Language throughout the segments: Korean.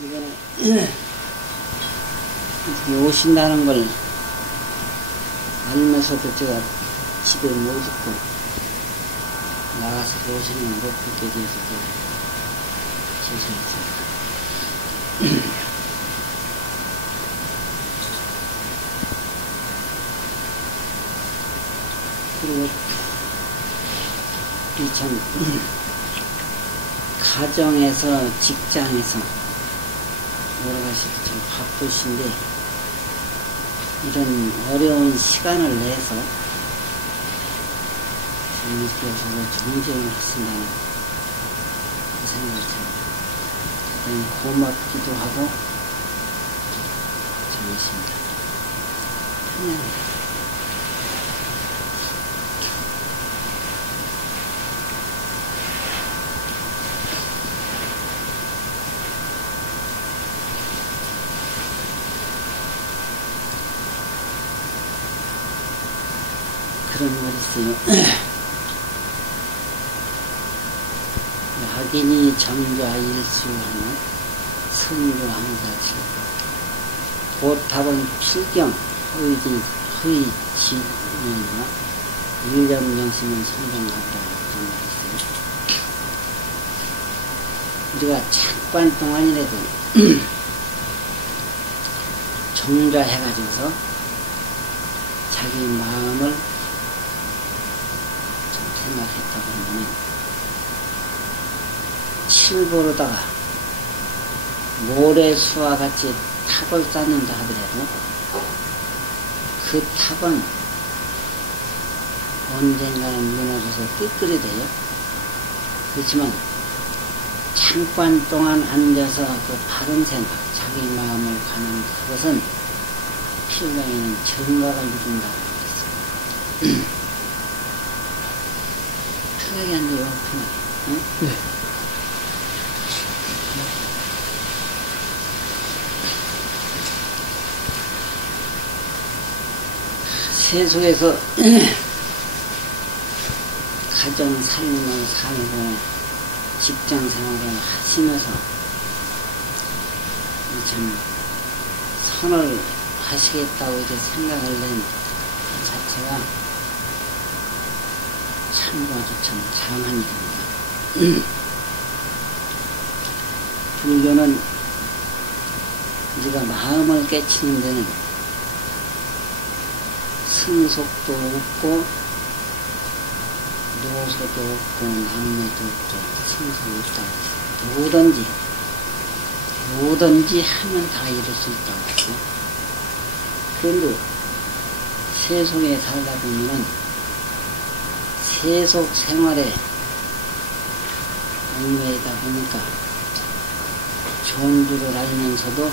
이번에 오신다는 걸 알면서도 제가 집에 못 있고 나가서 오시는 못 뵙게 돼서 죄송했습니다. 그리고 이 참 가정에서 직장에서 여러 가지 좀 바쁘신데 이런 어려운 시간을 내서 주님께서 정진을 하신다는 그 생각이 듭니다. 고맙기도 하고 정했습니다. 편안해요. 그런 말이 있어요. 악인이 정좌일수하며 선조항사치 보탑은 필경 허위지면과 일념명심은 선정하더라고 그런 말이 있어요. 우리가 잠깐 동안이라도 정좌해가지고서 자기 마음을 생각했다고 하면 칠보로다가 모래수와 같이 탑을 쌓는다 하더라도 그 탑은 언젠가는 무너져서 삐뚤이 돼요. 그렇지만 잠깐 동안 앉아서 그 바른 생각, 자기 마음을 가는 그것은 필경에는 정각을 이룬다고 그랬어요. 편하게 앉아요, 편하게. 응? 네. 세속에서 가정 살림을 살고 직장 생활을 하시면서 참 선을 하시겠다고 이제 생각을 낸 그 자체가 참 아주 참 장한 일입니다. 불교는 우리가 마음을 깨치는 데는 승속도 없고 노소도 없고 남매도 없고 승속이 없다고 했어요. 뭐든지 하면 다 이룰 수 있다고 했어요. 그런데 세속에 살다 보면은 세속 생활에 얽매이다 보니까 좋은 줄을 알면서도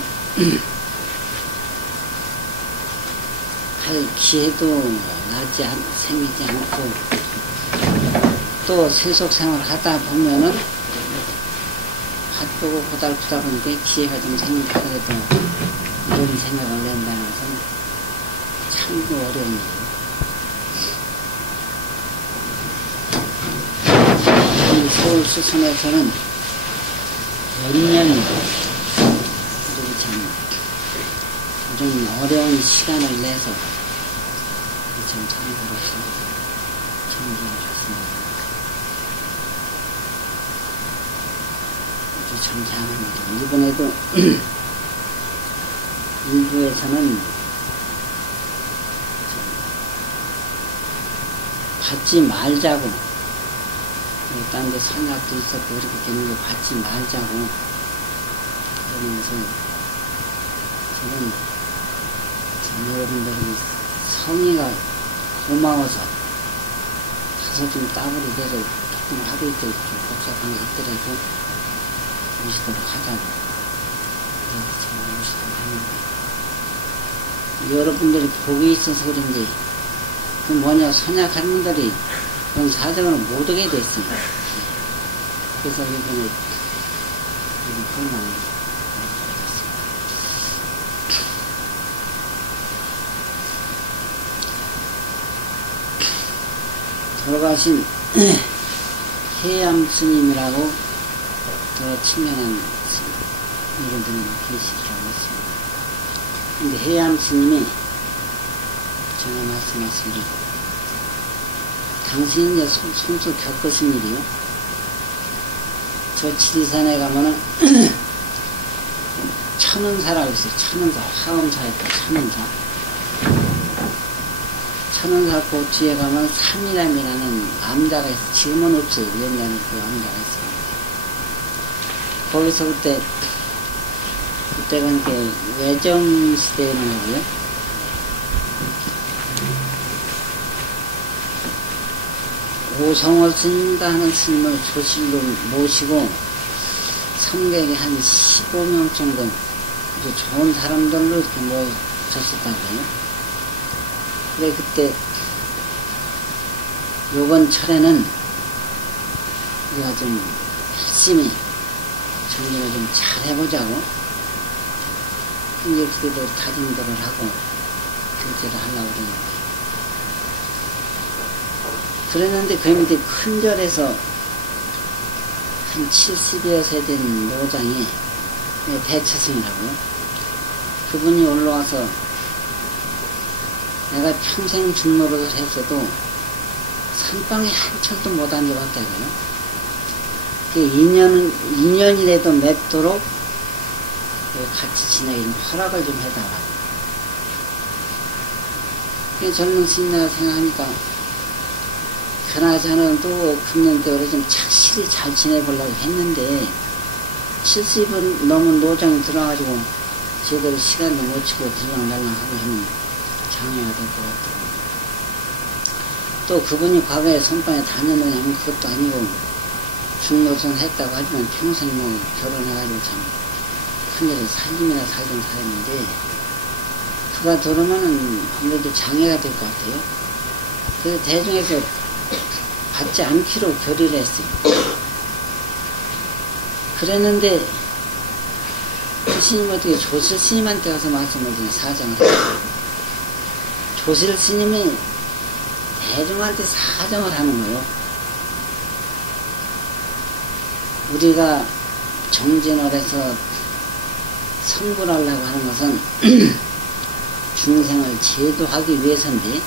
할 기회도 생기지 않고 또 세속 생활을 하다 보면은 바쁘고 고달프다 보니까 기회가 좀 생기더라도 이런 생각을 낸다는 것은 참도 어려운 일이에요. 이 서울 수선에서는 연년이 우리 참 이런 어려운 시간을 내서 참 참으로서 정진을 했습니다. 아주 참 장합니다. 이번에도 일부에서는 받지 말자고, 딴 데 선약도 있었고 이렇게 되는 거 받지 말자고 그러면서 저는 여러분들이 성의가 고마워서 가서 좀 따블이 돼서 조금 하루 이틀 좀 복잡한 게 있더라도 오시도록 하자고 오시도록 하는데 여러분들이 복이 있어서 그런지 그 뭐냐 선약한 분들이 그런 사정으로 못 오게 됐습니다. 그래서 이번에 불만이 돌아가신 해암 스님이라고 더 친명한 스님. 이런 분이 계시더라고 했습니다. 근데 해암 스님이 전에 말씀하신 당신이 이제 손수 겪으신 일이요. 저 지리산에 가면은 천은사라고 있어요. 천은사, 화엄사였다, 천은사. 천은사 그 뒤에 가면 삼이람이라는 암자가 있어요. 지금은 없어요. 옛날에는 그 암자가 있어요. 거기서 그때가 이게 외정시대에는 하고요. 오성월 스님이다 하는 스님을 조실로 모시고 성객이 한 15명 정도 아주 좋은 사람들로 이렇게 모여졌었다고요. 그래 그때 요번 철에는 우리가 좀 열심히 정리를 좀 잘 해보자고 이제 그래도 다짐들을 하고 교제를 하려고 그랬는데 그 밑에 큰 절에서 한 70여 세 된 노장이 대처스님이라고요. 그분이 올라와서 내가 평생 중노릇을 했어도 선방에 한 철도 못 앉아봤다고요. 그 2년이라도 맺도록 같이 지내기는 허락을 좀 해달라고. 젊은 스님이라 생각하니까 그나저나 또 금년대로 좀 착실히 잘 지내보려고 했는데 70은 넘은 노장이 들어가지고 제대로 시간도 못 치고 들락날락하고 하면 장애가 될 것 같아요. 또 그분이 과거에 선방에 다녔느냐면 그것도 아니고 중노선 했다고 하지만 평생 뭐 결혼해가지고 참 큰일을 살림이나 살던 사람인데 그가 들어오면은 아무래도 장애가 될 것 같아요. 그래서 대중에서 받지 않기로 결의를 했어요. 그랬는데 그 스님 어떻게 조실 스님한테 가서 말씀을 드린 사정을 했어요. 조실 스님이 대중한테 사정을 하는 거예요. 우리가 정진을 해서 성불하려고 하는 것은 중생을 제도하기 위해서인데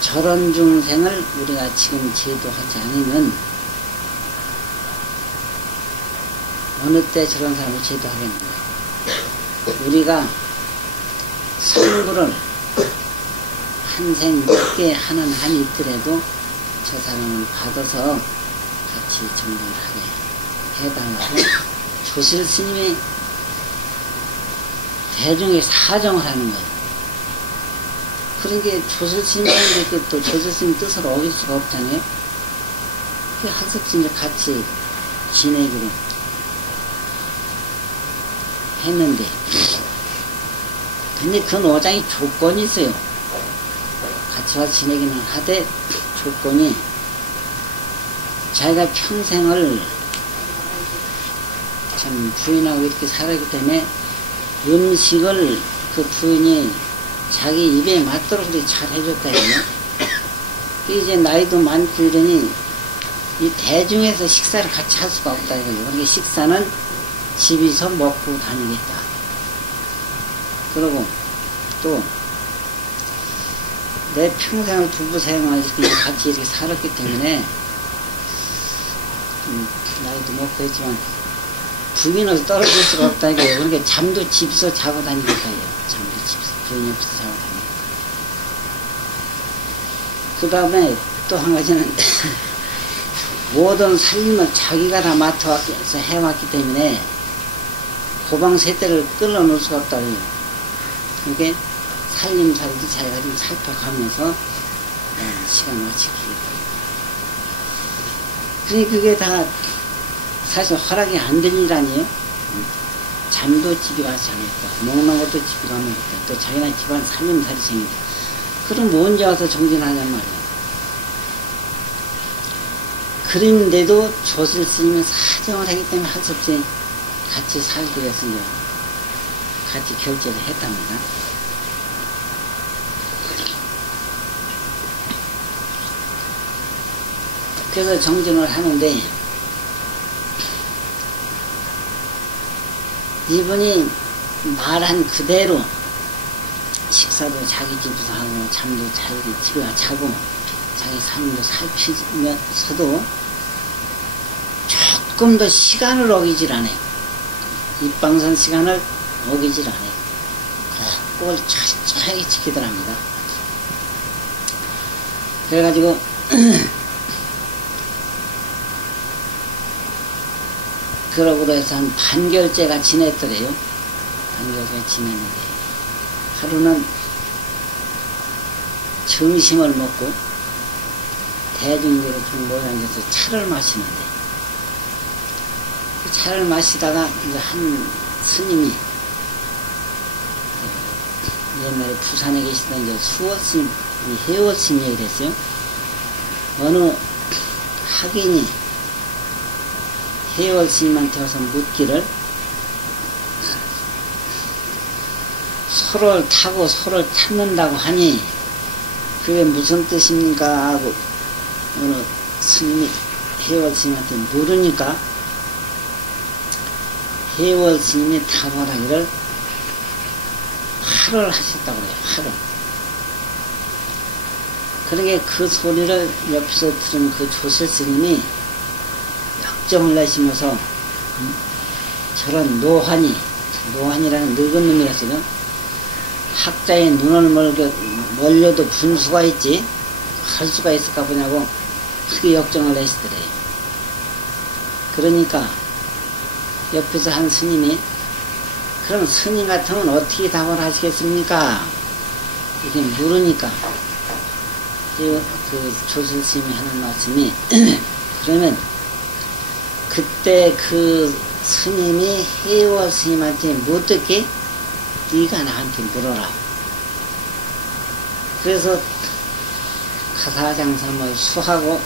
저런 중생을 우리가 지금 제도하지 않으면 어느 때 저런 사람을 제도하겠는가. 우리가 성불을 한생 늦게 하는 한이 있더라도 저 사람을 받아서 같이 정리를 하게 해달라고 조실 스님이 대중에 사정을 하는 거예요. 그러니까 조실 스님한테 또 조실 스님 뜻을 어길 수가 없잖아요. 한석진이 같이 지내기로 했는데, 근데 그 노장이 조건이 있어요. 같이 와서 지내기는 하되 조건이 자기가 평생을 참 부인하고 이렇게 살았기 때문에 음식을 그 부인이 자기 입에 맞도록 그렇게 잘 해줬다 해요. 이제 나이도 많고 이러니 이 대중에서 식사를 같이 할 수가 없다 이거죠. 그러니까 식사는 집에서 먹고 다니겠다. 그러고 또 내 평생을 부부 생활을 같이 이렇게 살았기 때문에 나이도 먹고 했지만 부인으로서 떨어질 수가 없다 이거예요. 그러니까 잠도 집에서 자고 다니겠다 이거예요. 잠도 집에서 부인이 없어서 자고 다니겠다. 그 다음에 또 한 가지는 모든 살림을 자기가 다 맡아서 해왔기 때문에 고방 세대를 끌어놓을 수가 없다고요. 그러니까 살림살이도 자기가 좀 살펴가면서 시간을 지키겠다. 그러니 그게 다 사실 허락이 안 된 일 아니에요? 잠도 집에 가서 자겠다. 먹는 것도 집에 가면 되겠다. 또 자기네 집안 살림살이 생긴다. 그럼 뭐 언제 와서 정진하냔 말이에요. 그런데도 조실 스님은 사정을 하기 때문에 할 수 없이 같이 살기 위해서 같이 결제를 했답니다. 그래서 정진을 하는데 이분이 말한 그대로 식사도 자기 집에서 하고 잠도 자기 집에 가 자고 자기 삶도 살피면서도 조금 더 시간을 어기질 않아요. 입방선 시간을 어기질 않아요. 그걸 철저하게 지키더랍니다. 그래가지고 그러고로 해서 한 반결제가 지냈더래요. 반결제가 지냈는데 하루는 점심을 먹고 대중들이 좀 모여앉아서 차를 마시는데 그 차를 마시다가 이제 한 스님이 옛날에 부산에 계시던 이제 수월스님, 해월스님 얘기를 했어요. 어느 학인이 해월스님한테 와서 묻기를 소를 타고 소를 찾는다고 하니 그게 무슨 뜻입니까? 하고 어느 스님이 해월스님한테 물으니까 해월스님이 답하기를 화를 하셨다고 그래요. 화를. 그러게 그 소리를 옆에서 들은 그 조실스님이 역정을 내시면서 저런 노환이라는 늙은 놈이었어요. 학자의 눈을 멀려도 분수가 있지 할 수가 있을까 보냐고 크게 역정을 내시더래요. 그러니까 옆에서 한 스님이 그럼 스님 같으면 어떻게 답을 하시겠습니까? 이렇게 물으니까 그 조실스님이 하는 말씀이 그러면 그때 그 스님이 해월 스님한테 못 듣게 네가 나한테 물어라. 그래서 가사장삼을 수하고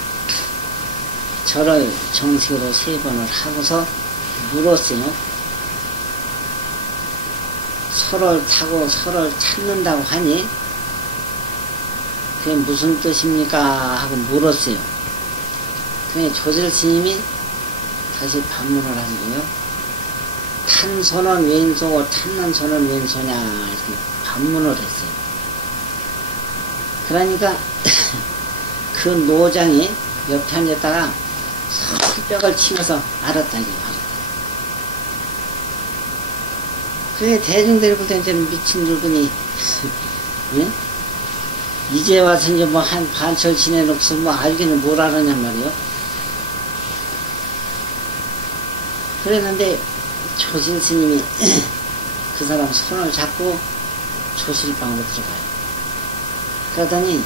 절을 정식으로 3번을 하고서 물었어요. 소를 타고 소를 찾는다고 하니 그게 무슨 뜻입니까? 하고 물었어요. 그러니 조실스님이 다시 반문을 하시고요. 탄 소는 왼소고 찾는 소는 왼소냐 이렇게 반문을 했어요. 그러니까 그 노장이 옆에 앉았다가 손뼉을 치면서 알았다 이거 알았다. 그래 대중들이 볼 때는 미친 늙은이 예? 이제 와서 이제 뭐 한 반철 지내놓고서 뭐 알기는 뭘 알았냔 말이요. 그랬는데 조실스님이 그 사람 손을 잡고 조실방으로 들어가요. 그러더니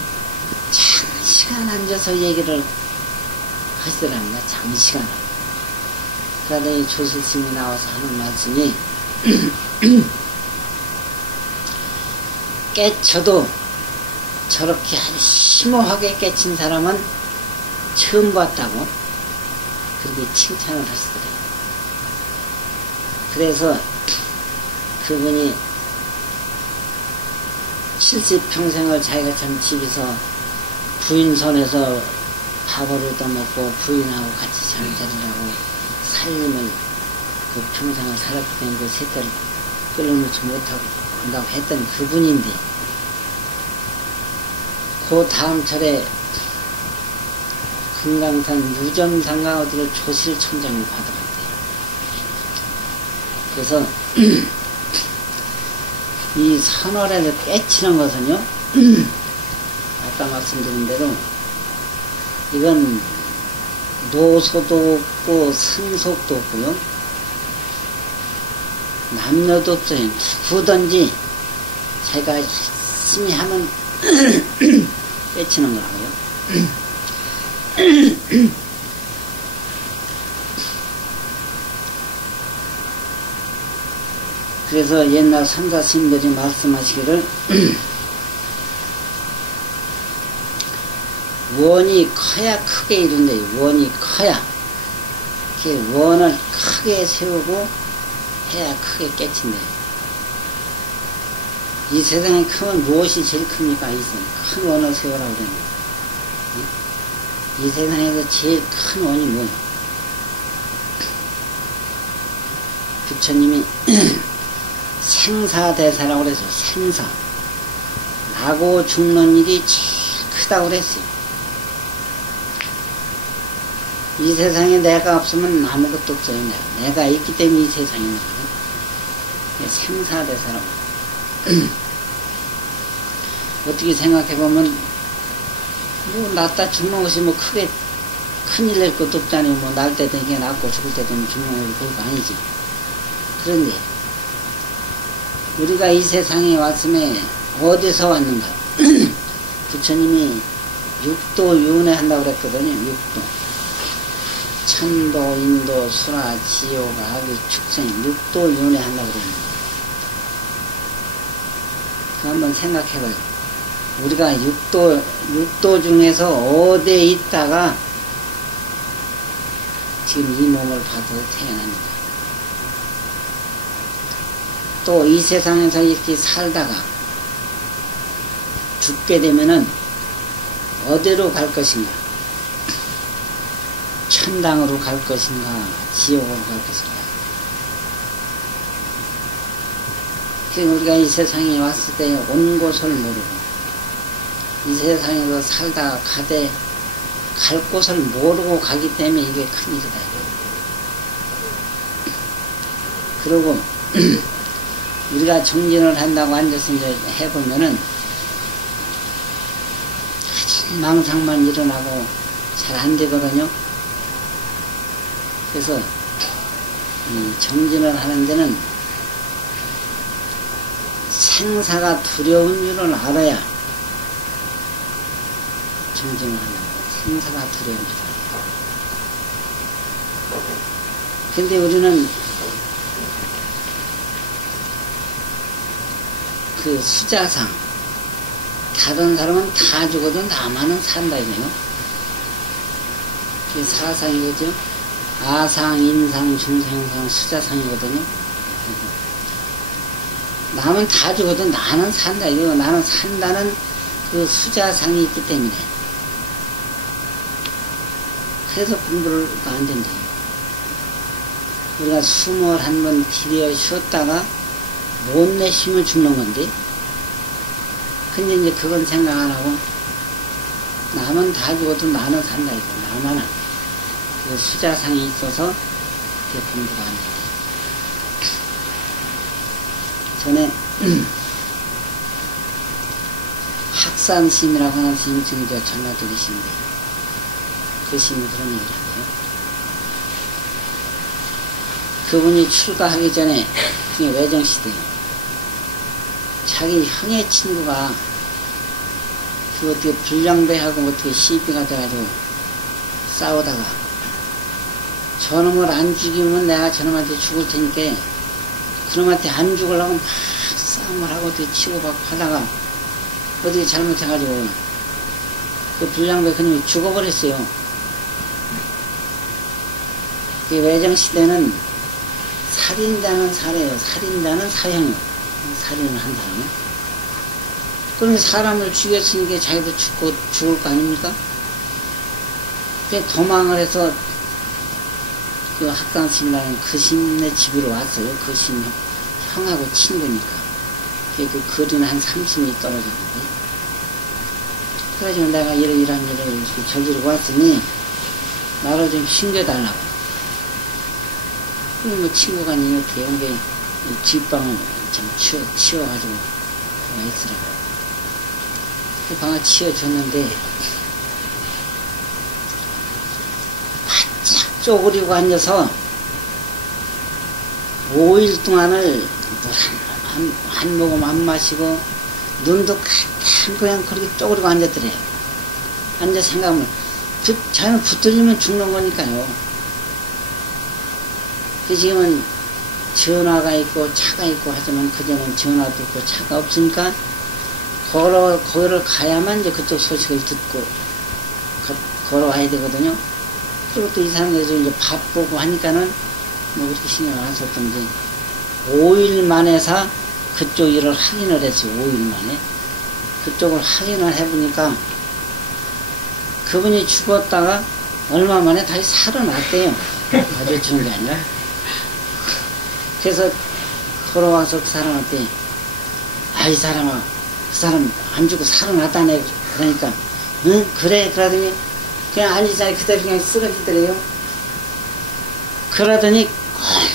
장시간 앉아서 얘기를 하시더랍니다. 장시간. 그러더니 조실스님이 나와서 하는 말씀이 깨쳐도 저렇게 심오하게 깨친 사람은 처음 봤다고 그렇게 칭찬을 하시더래요. 그래서 그분이 70평생을 자기가 참 집에서 부인 손에서 밥을 얻어먹고 부인하고 같이 잠자리라고 살림을 그 평생을 살았기 때문에 그 셋째를 끌어놓지 못하고 한다고 했던 그분인데 그 다음 철에 금강산 무점상가 어디로 조실천장을 받아갔대요. 그래서 이 산월에서 깨치는 것은요 아까 말씀드린 대로 이건 노소도 없고 승속도 없고요 남녀도 없어요. 누구든지 자기가 열심히 하면 깨치는 거라고요. 그래서 옛날 선사스님들이 말씀하시기를 원이 커야 크게 이룬대요. 원이 커야 이렇게 원을 크게 세우고 해야 크게 깨친대요. 이 세상에 크면 무엇이 제일 큽니까? 이 세상에 큰 원을 세우라고 그랬는데 이 세상에서 제일 큰 원이 뭐예요? 부처님이 생사대사라고 그랬어요. 생사. 나고 죽는 일이 제일 크다고 그랬어요. 이 세상에 내가 없으면 아무것도 없어요. 내가 있기 때문에 이 세상에 있는 거예요. 생사대사라고. 어떻게 생각해보면 뭐 낳다 죽는 것이 뭐 크게 큰일 낼 것도 없잖아요. 뭐 날 때도 이게 낳고 죽을 때도 죽는 것이 그거 아니지. 그런데 우리가 이 세상에 왔음에 어디서 왔는가? 부처님이 육도 윤회한다고 그랬거든요. 육도. 천도, 인도, 수라, 지옥, 악의, 축생, 육도 윤회한다고 그랬는데 한번 생각해봐요. 우리가 육도 중에서 어디에 있다가 지금 이 몸을 받아서 태어납니다. 또 이 세상에서 이렇게 살다가 죽게 되면은 어디로 갈 것인가? 천당으로 갈 것인가? 지옥으로 갈 것인가? 지금 우리가 이 세상에 왔을 때 온 곳을 모르고 이 세상에서 살다가 가되 갈 곳을 모르고 가기 때문에 이게 큰일이다. 그리고 우리가 정진을 한다고 앉아서 이제 해보면은 망상만 일어나고 잘 안 되거든요. 그래서 이 정진을 하는 데는 생사가 두려운 줄을 알아야 정진을 하는 거예요. 생사가 두려운 줄 알아요. 근데 우리는 그 수자상, 다른 사람은 다 죽어도 나만은 산다 이거요. 그게 사상이거죠. 아상, 인상, 중생상, 수자상이거든요. 남은 다 죽어도 나는 산다 이거요. 나는 산다는 그 수자상이 있기 때문에. 그래서 공부를 안 된대요. 우리가 숨을 한번 들여 쉬었다가 못 내쉬면 죽는 건데, 근데 이제 그건 생각 안 하고 남은 다 죽어도 나는 산다 이거. 나만은 그 수자상이 있어서 그게 공부가 안 된대. 전에 학산스님이라고 하는 스님 지금 저 전라도 계신데 그 스님이 그런 얘기를 하네요. 그분이 출가하기 전에 그게 외정시대예요. 자기 형의 친구가 그 어떻게 불량배하고 어떻게 시비가 돼가지고 싸우다가 저놈을 안 죽이면 내가 저놈한테 죽을 테니까 그놈한테 안 죽으려고 막 싸움을 하고 어떻게 치고받고 하다가 어떻게 잘못해가지고 그 불량배 그놈이 죽어버렸어요. 그 외정시대는 살인자는 살해요. 살인자는 사형이요. 살인을 한 사람은. 그럼 사람을 죽였으니까 자기도 죽을 거 아닙니까? 그래서 도망을 해서 그 학강스님이라는 그 스님네 집으로 왔어요. 그 스님 형하고 친구니까. 그 거리는 한 30리 떨어졌는데. 그래가지고 내가 이런 일을 이렇게 저지르고 왔으니 나를 좀 숨겨달라고. 그럼 뭐 친구가 이렇게 근데 뒷방을 좀 치워가지고 와 있으라고. 그 방을 치워줬는데 바짝 쪼그리고 앉아서 5일 동안을 물 한 모금 안 마시고 눈도 가만 그냥 그렇게 쪼그리고 앉았더래요. 앉아 생각하면 자는 붙들리면 죽는 거니까요. 지금은 전화가 있고 차가 있고 하지만 그전엔 전화도 없고 차가 없으니까 거기를 가야만 이제 그쪽 소식을 듣고 걸어와야 되거든요. 그리고 또 이 사람들도 이제 바쁘고 하니까는 뭐 그렇게 신경을 안 썼던지 5일 만에서 그쪽 일을 확인을 했어요. 5일 만에 그쪽을 확인을 해보니까 그분이 죽었다가 얼마 만에 다시 살아났대요. 아주 좋은 게 아니라 그래서 걸어와서 그 사람한테, 아이 사람아, 그 사람 안 죽고 살아났다네. 그러니까, 응? 그래? 그러더니, 그냥 앉으자니 그대로 그냥 쓰러지더래요. 그러더니,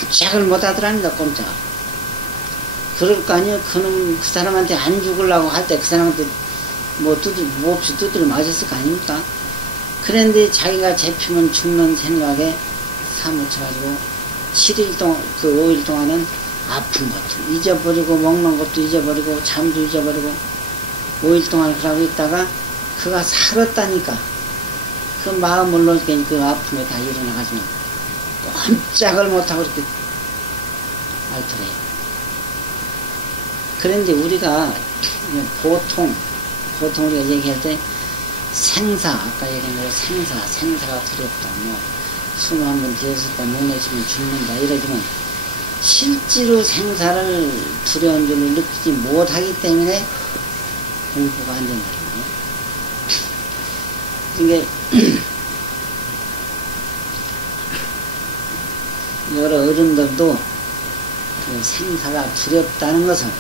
꼼짝을 못 하더랍니다, 꼼짝. 그럴 거 아니에요? 그놈, 그 사람한테 안 죽으려고 할 때 그 사람한테 뭐 없이 두드려 맞았을 거 아닙니까? 그런데 자기가 잡히면 죽는 생각에 사무쳐가지고 7일 동안, 그 5일 동안은 아픈 것도 잊어버리고, 먹는 것도 잊어버리고, 잠도 잊어버리고, 5일 동안 그러고 있다가 그가 살았다니까. 그 마음을 놓으니까 그 아픔에 다 일어나가지고 꼼짝을 못하고 이렇게 앓더래요. 그런데 우리가 보통 우리가 얘기할 때 생사, 아까 얘기한 대로 생사가 두렵다, 뭐 숨 한번 들였을 때 못 내쉬면 죽는다 이러지만 실제로 생사를 두려운 줄을 느끼지 못하기 때문에 공부가 안 된다는 거예요. 그러니까 여러 어른들도 그 생사가 두렵다는 것을,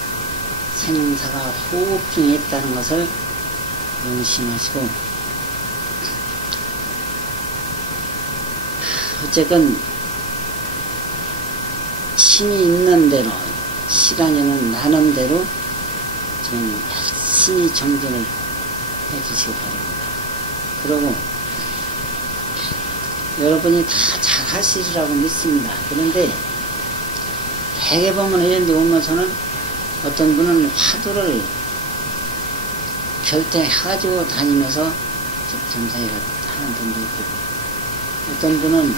생사가 호흡 중에 있다는 것을 명심하시고, 어쨌건 힘이 있는 대로, 시간에는 나는 대로 좀 열심히 정진을 해주시기 바랍니다. 그리고 여러분이 다 잘 하시리라고 믿습니다. 그런데 대개 보면 이런 데 오면서는 어떤 분은 화두를 결대해가지고 다니면서 점사회를 하는 분도 있고, 어떤 분은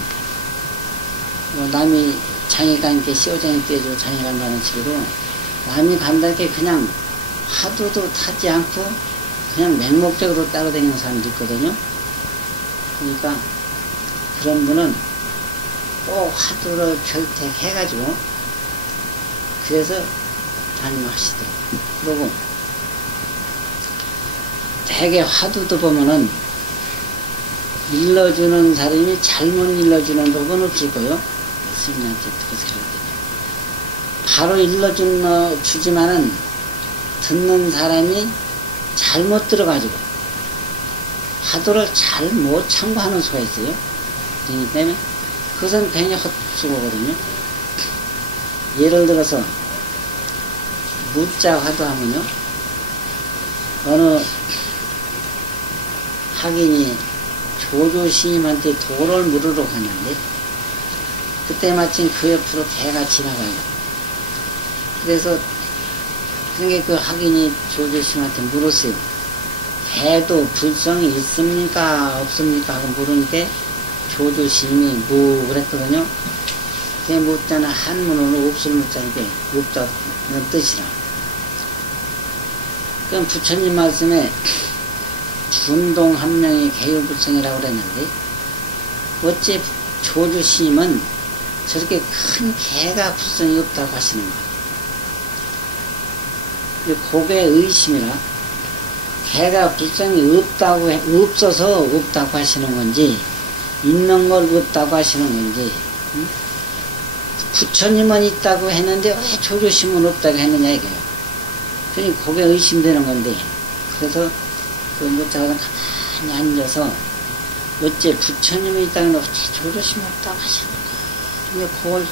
뭐 남이 장에 가니까 시오장에 떼주고 장에 간다는 식으로 남이 간다니까 그냥 화두도 타지 않고 그냥 맹목적으로 따라다니는 사람도 있거든요. 그러니까 그런 분은 꼭 화두를 결택해가지고 그래서 다니시더라고요. 그러고 대개 화두도 보면은 일러주는 사람이 잘못 일러주는 법은 없을 거요. 스님한테 그렇게 생각되죠. 바로 일러주지만은 듣는 사람이 잘못 들어가지고 화두를 잘못 참고하는 수가 있어요. 그렇기 때문에 그것은 괜히 헛수고거든요. 예를 들어서 무자 화두하면요, 어느 학인이 조조 스님한테 돌을 물으러 갔는데 그때 마침 그 옆으로 개가 지나가요. 그래서 그 학인이 조조 스님한테 물었어요. 개도 불성이 있습니까 없습니까 하고 물으니까 조조 스님이 뭐 그랬거든요. 그게 묻잖아. 한문으로 없을 묻자니까 없다는 뜻이라. 그럼 부처님 말씀에 준동 한 명이 개유불성이라고 그랬는데 어째 조주 스님은 저렇게 큰 개가 불성이 없다고 하시는 거예요. 그게 의심이라 개가 불성이 없어서 없다고 하시는 건지 있는 걸 없다고 하시는 건지, 응? 부처님은 있다고 했는데 왜 조주 스님은 없다고 했느냐 이거예요. 그러니까 그게 의심되는 건데, 그래서 그 무자가 가만히 앉아서 어째 부처님이 있다는 거 어째 조르심 없다고 하시는가. 근데 그걸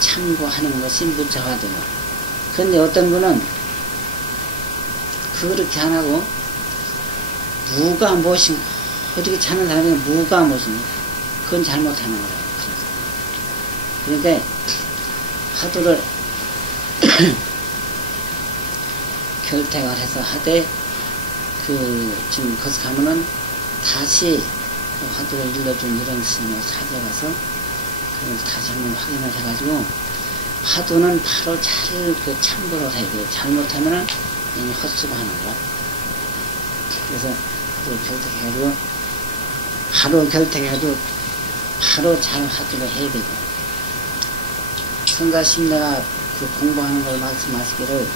참고하는 것이 무자가 돼요. 그런데 어떤 분은 그렇게 안 하고 무가 무엇인가, 어떻게 찾는 사람이 무가 무엇인가, 그건 잘못하는 거예요. 그러니까 화두를 결택을 해서 하되 지금 거기서 가면은 다시 화두를 일러준 이런 스님을 찾아가서 그걸 다시 한번 확인을 해가지고 화두는 바로 잘 참고를 해야 돼요. 잘못하면은 이미 헛수고 하는 거라. 그래서 또 결택해가지고 바로 결택해가지고 바로 잘 화두를 해야 되고, 선사심내가 그 공부하는 걸 말씀하시기를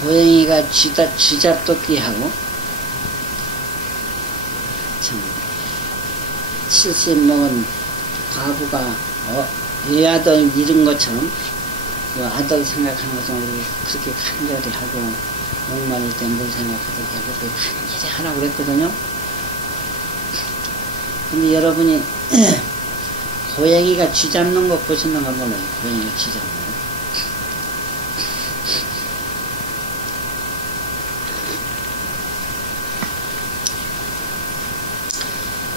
고양이가 쥐잡듯이 하고 70 먹은 과부가 외아들 잃은 것처럼 그 아들 생각하는 것처럼 우리 그렇게 간절히 하고 목마를 때 물 생각하듯 그렇게 간절히 하라고 그랬거든요. 근데 여러분이 고양이가 쥐 잡는 거 보시는 거 몰라요. 고양이가 쥐 잡는 거.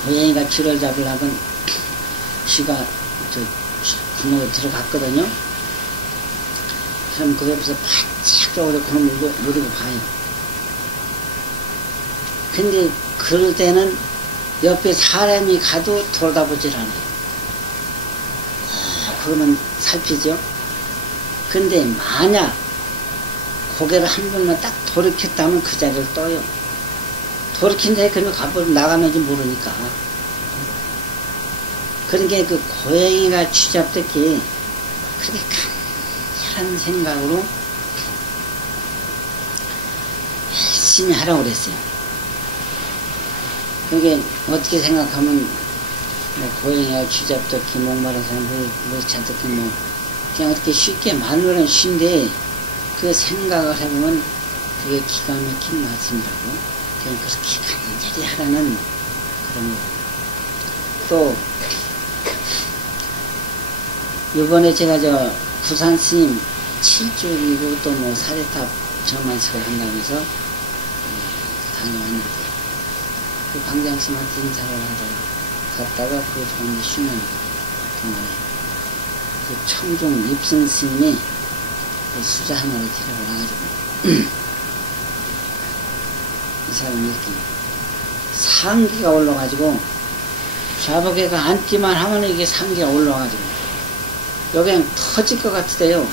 고양이가 쥐를 잡으려면 쥐가 저 구멍에 들어갔거든요. 그럼 그 옆에서 바짝적으로 그놈을 노리고 봐요. 근데 그럴 때는 옆에 사람이 가도 돌아다보질 않아요. 그러면 살피죠. 근데 만약 고개를 한 번만 딱 돌이켰다면 그 자리를 떠요. 돌이킨데 그러면 가버리면 나가는지 모르니까. 그러니까 그 고양이가 쥐 잡듯이 그렇게 간절한 생각으로 열심히 하라고 그랬어요. 그게 어떻게 생각하면 뭐 고양이가 쥐 잡듯이 목마른 사람 물 찾듯이 뭐 그냥 어떻게 쉽게 말로는 쉽은데 그 생각을 해보면 그게 기가 막힌 말씀이라고. 그냥 그렇게 간절히 하라는 그런 거. 또 이번에 제가 저 부산 스님 7주기고 또 뭐 사례탑 정만식을 한다면서 다녀왔는데 그 방장스님한테 인사를 하다가 갔다가 그 좋은 수년 동안에 그 청중 입승 스님이 그 수자 하나를 데려와가지고 이 사람이 이렇게 상기가 올라가지고 좌복에가 앉기만 하면 이게 상기가 올라가지고 여기 그냥 터질 것 같으대요.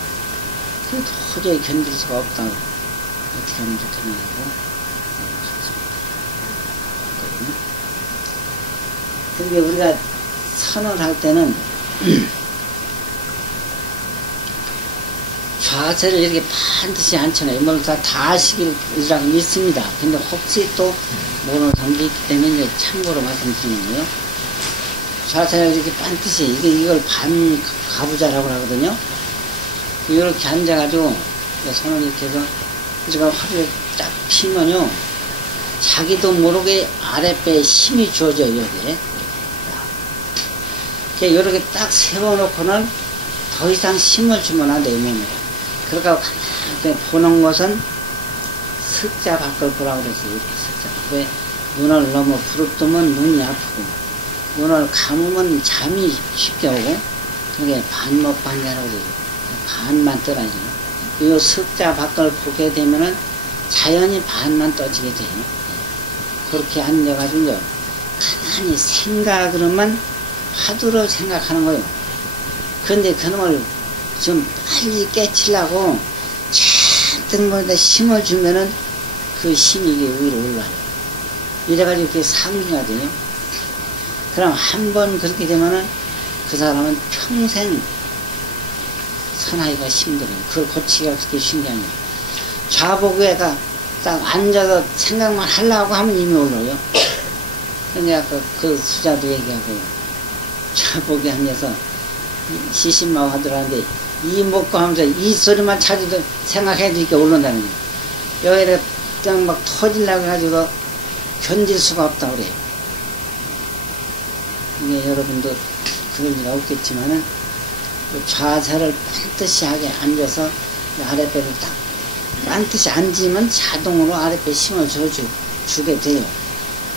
그 도저히 견딜 수가 없다고. 어떻게 하면 좋겠냐고. 근데 우리가 선언할 때는 좌세를 이렇게 반드시 않잖아요. 뭘 다 하시기라고 믿습니다. 근데 혹시 또 모르는 사람도 있기 때문에 이제 참고로 말씀드리는 거예요. 좌세를 이렇게 반드시 이걸 반 가부좌라고 하거든요. 이렇게 앉아가지고 손을 이렇게 해서 제가 허리를 딱 피면요 자기도 모르게 아랫배에 힘이 주어져요. 여기에 이렇게 딱 세워놓고는 더 이상 힘을 주면 안 돼요. 몸에. 그러니까 가만히 보는 것은 석자 밖을 보라고 그랬어요. 이렇게 석자. 왜 눈을 너무 부릅뜨면 눈이 아프고 눈을 감으면 잠이 쉽게 오고 그게 반목반자라고 그래요. 반만 떠라죠. 이 석자 밖을 보게 되면은 자연히 반만 떠지게 돼요. 그렇게 앉아가지고 가만히 생각으로만 화두를 생각하는 거예요. 그런데 그놈을 좀 빨리 깨치려고 잔뜩 거기다 힘을 주면은 그 힘이 이게 위로 올라요. 이래가지고 그게 상기가 돼요. 그럼 한 번 그렇게 되면은 그 사람은 평생 선하기가 힘들어요. 그걸 고치기가 그렇게 쉬운 게 아니에요. 좌복에가 딱 앉아서 생각만 하려고 하면 이미 올라요. 근데 아까 그 수자도 얘기하고요. 좌복에 앉아서 시신마고 하더라는데 이 먹고 하면서 이 소리만 자주도 생각해도 이렇게 올라온다는 거예요. 여기를 그냥 막 터지려고 해가지고 견딜 수가 없다고 그래요. 이게 여러분도 그럴 리가 없겠지만은 좌세를 반드시 하게 앉아서 아랫배를 딱 반드시 앉으면 자동으로 아랫배 힘을 주게 돼요.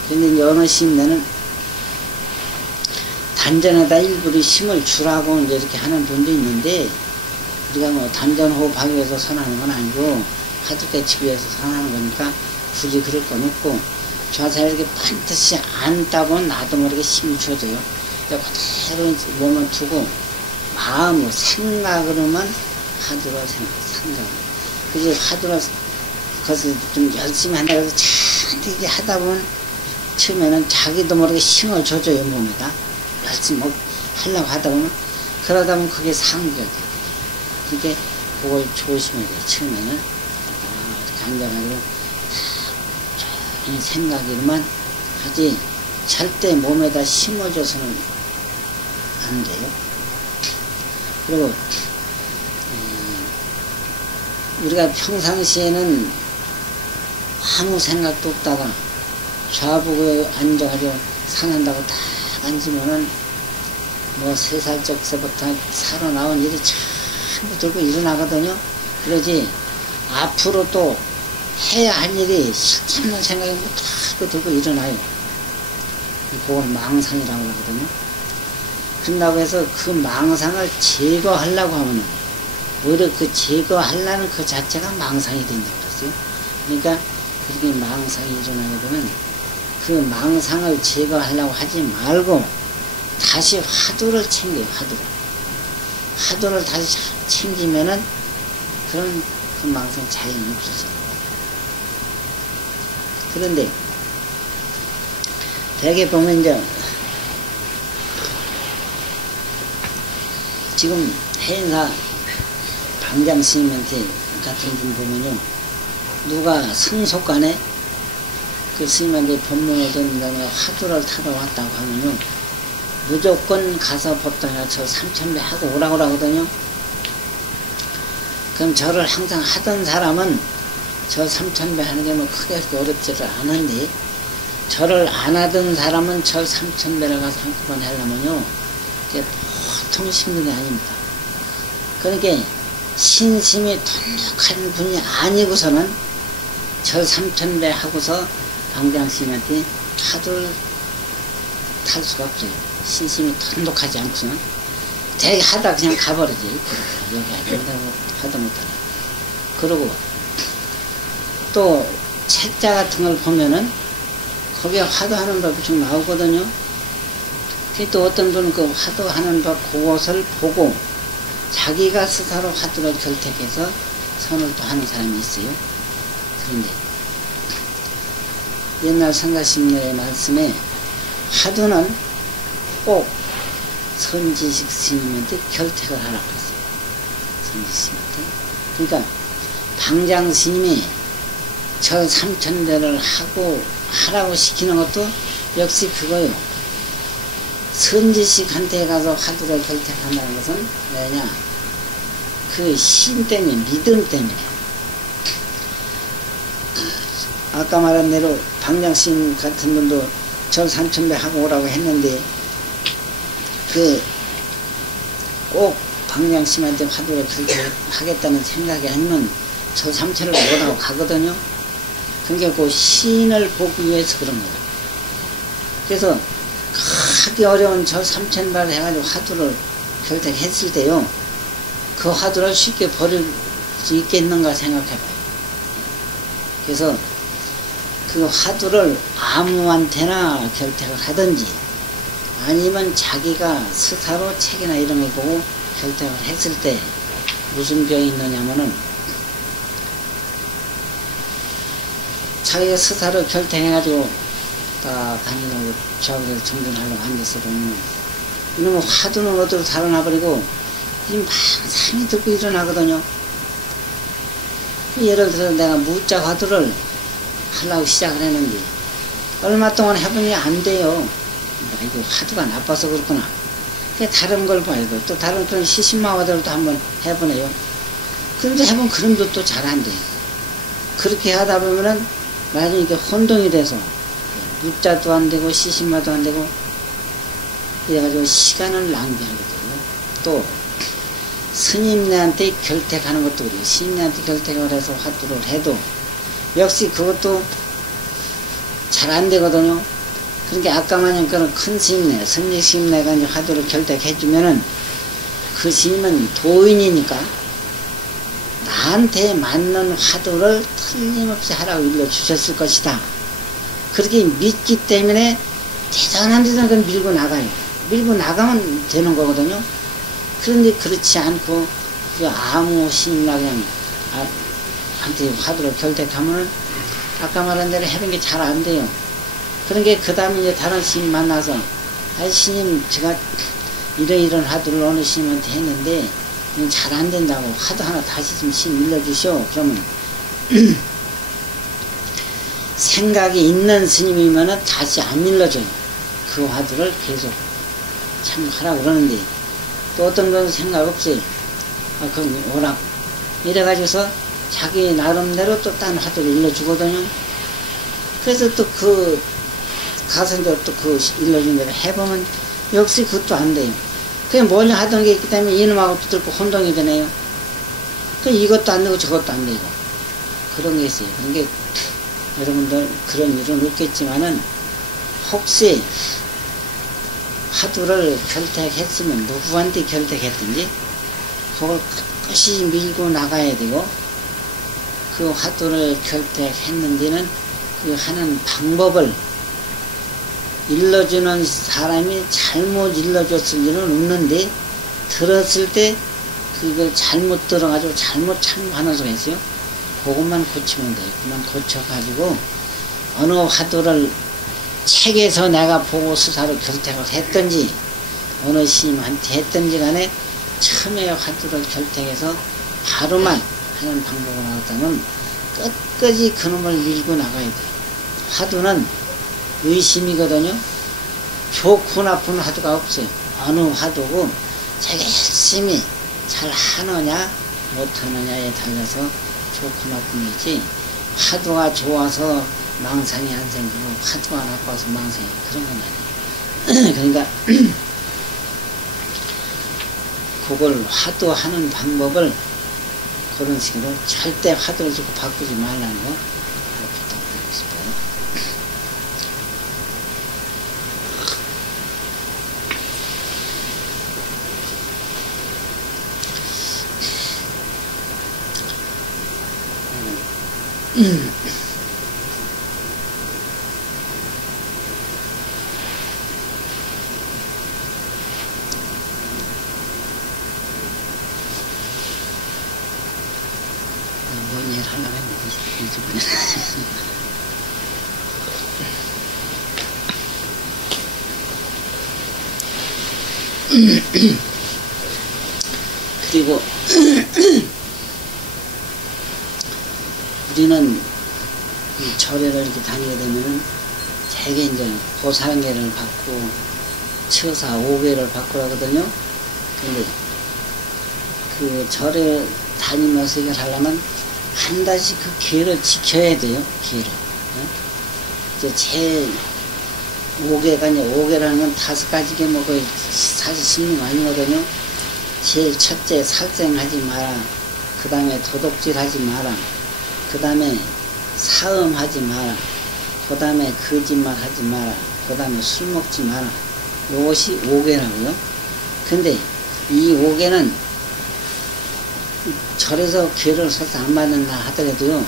근데 어느 심내는 단전에다 일부러 힘을 주라고 이제 이렇게 하는 분도 있는데 우리가 뭐 단전호흡 하기 위해서 선하는 건 아니고 화두 깨치기 위해서 선하는 거니까 굳이 그럴 건 없고 좌세를 이렇게 반드시 앉다 보면 나도 모르게 힘이 주어져요. 그대로 몸을 두고 마음으로 생각으로만 화두로 생각. 그래서 화두로 그것을 좀 열심히 한다고 해서 잔뜩 하다 보면 처음에는 자기도 모르게 힘을 줘줘요. 몸에다 열심히 하려고 하다 보면 그러다 보면 그게 상기가 돼요. 그러니까 그걸 조심해야 돼요. 처음에는 이렇게 앉아가지고 조용히 생각으로만 하지 절대 몸에다 심어줘서는 안 돼요. 그리고 우리가 평상시에는 아무 생각도 없다가 좌북에 앉아가지고 산한다고 딱 앉으면은 뭐 3살 적서부터 살아나온 일이 전부 들고 일어나거든요. 그러지 앞으로 또 해야 할 일이 싫지않는 생각이 다 들고 일어나요. 그걸 망상이라고 하거든요. 그런다고 해서 그 망상을 제거하려고 하면은 오히려 그 제거하려는 그 자체가 망상이 된다고 그랬어요. 그러니까 그렇게 망상이 일어나게 되면 그 망상을 제거하려고 하지 말고 다시 화두를 챙겨요. 화두를 다시 잘 챙기면은 그런 그 망상 자연히 없어져요. 그런데 대개 보면 이제 지금 해인사 방장 스님한테 같은 분 보면요, 누가 성속간에 그 스님한테 법문하던 화두를 타러 왔다고 하면요, 무조건 가서 법당에 저 3000배 하고 오라고 하거든요. 그럼 저를 항상 하던 사람은 저 3000배 하는 게 뭐 크게 어렵지를 않은데, 저를 안 하던 사람은 저 3000배를 가서 한꺼번에 하려면요, 그게 보통 힘든 게 아닙니다. 그러니까 신심이 돈독한 분이 아니고서는 저 3000배 하고서 방장스님한테 화두를 탈 수가 없어요. 신심이 돈독하지 않고서는 되게 하다 그냥 가버리지. 여기 안 된다고 하다 못하네. 그러고 또 책자 같은 걸 보면은 거기에 화두하는 법이 좀 나오거든요. 또 어떤 분은 그 화두하는 법 그것을 보고 자기가 스스로 화두를 결택해서 선을 또 하는 사람이 있어요. 그런데 옛날 성가심의 말씀에 화두는 꼭 선지식 스님한테 결택을 하라고 했어요. 선지식 스님한테. 그러니까 방장 스님이 저 3000배를 하라고 시키는 것도 역시 그거요. 선지식한테 가서 화두를 결택한다는 것은 왜냐? 그 신 때문에, 믿음 때문에. 아까 말한 대로 방장스님 같은 분도 저 3000배 하고 오라고 했는데 꼭 방장스님한테 화두를 결택하겠다는 생각이 아니면 저 3000을 못하고 가거든요. 그러니까 그 신을 보기 위해서 그런 거예요. 그래서 하기 어려운 저 3000배를 해가지고 화두를 결택했을 때요, 그 화두를 쉽게 버릴 수 있겠는가 생각해봐요. 그래서 그 화두를 아무한테나 결택을 하든지 아니면 자기가 스스로 책이나 이런 거 보고 결택을 했을 때 무슨 병이 있느냐면은 자기가 스스로 결택해가지고 딱 다니는 저기서 정전하려고 앉았어 보면 이놈의 화두는 어디로 달아나버리고 이 망상이 들고 일어나거든요. 예를 들어서 내가 무자 화두를 하려고 시작을 했는데 얼마 동안 해보니 안 돼요. 이거 화두가 나빠서 그렇구나. 다른 걸 봐요. 또 다른 그런 시신마 화두를 한번 해보네요. 그런데 해보면 그런도 또 잘 안 돼. 그렇게 하다 보면은 나중에 이게 혼동이 돼서 무자도 안 되고 시신마도 안 되고 그래가지고 시간을 낭비하게 되고요. 또 스님네한테 결택하는 것도 그래요. 스님네한테 결택을 해서 화두를 해도 역시 그것도 잘 안 되거든요. 그러니까 아까 말한 그런 큰 스님네, 선지 스님네가 이제 화두를 결택해주면은 그 스님은 도인이니까 나한테 맞는 화두를 틀림없이 하라고 일러주셨을 것이다. 그렇게 믿기 때문에 대단한 데는 그건 밀고 나가요. 밀고 나가면 되는 거거든요. 그런데 그렇지 않고 아무 스님이나 그냥 한테 화두를 결택하면은 아까 말한 대로 해본 게 잘 안 돼요. 그러니까 그 다음에 이제 다른 스님 만나서 아 스님 제가 이런 화두를 어느 스님한테 했는데 잘 안 된다고 화두 하나 다시 좀 스님 일러주시오. 그러면 생각이 있는 스님이면은 다시 안 일러줘요. 그 화두를 계속 참 하라고 그러는데 또 어떤 건 생각 없이 그럼 오라고 이래가지고서 자기 나름대로 또 딴 화두를 일러주거든요. 그래서 또 그 가서 이제 또 그 일러준 대로 해보면 역시 그것도 안 돼요. 그냥 멀리 하던 게 있기 때문에 이놈하고 또 들고 혼동이 되네요. 그 이것도 안 되고 저것도 안 되고 그런 게 있어요. 그런 게 여러분들 그런 일은 없겠지만은 혹시 화두를 결택했으면 누구한테 결택했든지 그걸 끝까지 밀고 나가야 되고 그 화두를 결택했는지는 그 하는 방법을 일러주는 사람이 잘못 일러줬을 일은 없는데 들었을 때 그걸 잘못 들어가지고 잘못 참고하는 수가 있어요. 그것만 고치면 돼요. 그만 고쳐가지고 어느 화두를 책에서 내가 보고 수사로 결택을 했든지 어느 스님한테 했든지 간에 처음에 화두를 결택해서 바로만 하는 방법을 하다면 끝까지 그놈을 밀고 나가야 돼요. 화두는 의심이거든요. 좋고 나쁜 화두가 없어요. 어느 화두고 자기가 열심히 잘 하느냐 못하느냐에 달려서 좋고 나쁜이지 화두가 좋아서 망상이 안 생기고 화두가 나빠서 망상이 그런 건 아니에요. 그러니까 그걸 화두하는 방법을 그런 식으로 절대 화두를 주고 바꾸지 말라는 거 부탁드리고 싶어요. 뭔 일 하려고 했는데 잊어버렸네. 그리고 우리는 이 절에를 이렇게 다니게 되면은 되게 이제 보살계를 받고 처사 5개를 받고 하거든요. 근데 그 절에 다니면서 이걸 하려면 한 달씩 그 기회를 지켜야 돼요. 기회를. 이제 제 5개가 이제 5개라는 건 5가지 뭐 거의 사실 심리가 아니거든요. 제일 첫째 살생하지 마라. 그 다음에 도둑질하지 마라. 그 다음에 사음하지 마라. 그 다음에 거짓말하지 마라. 그 다음에 술 먹지 마라. 이것이 5개라고요. 근데 이 5개는 절에서 기회를 설사 안 받는다 하더라도요,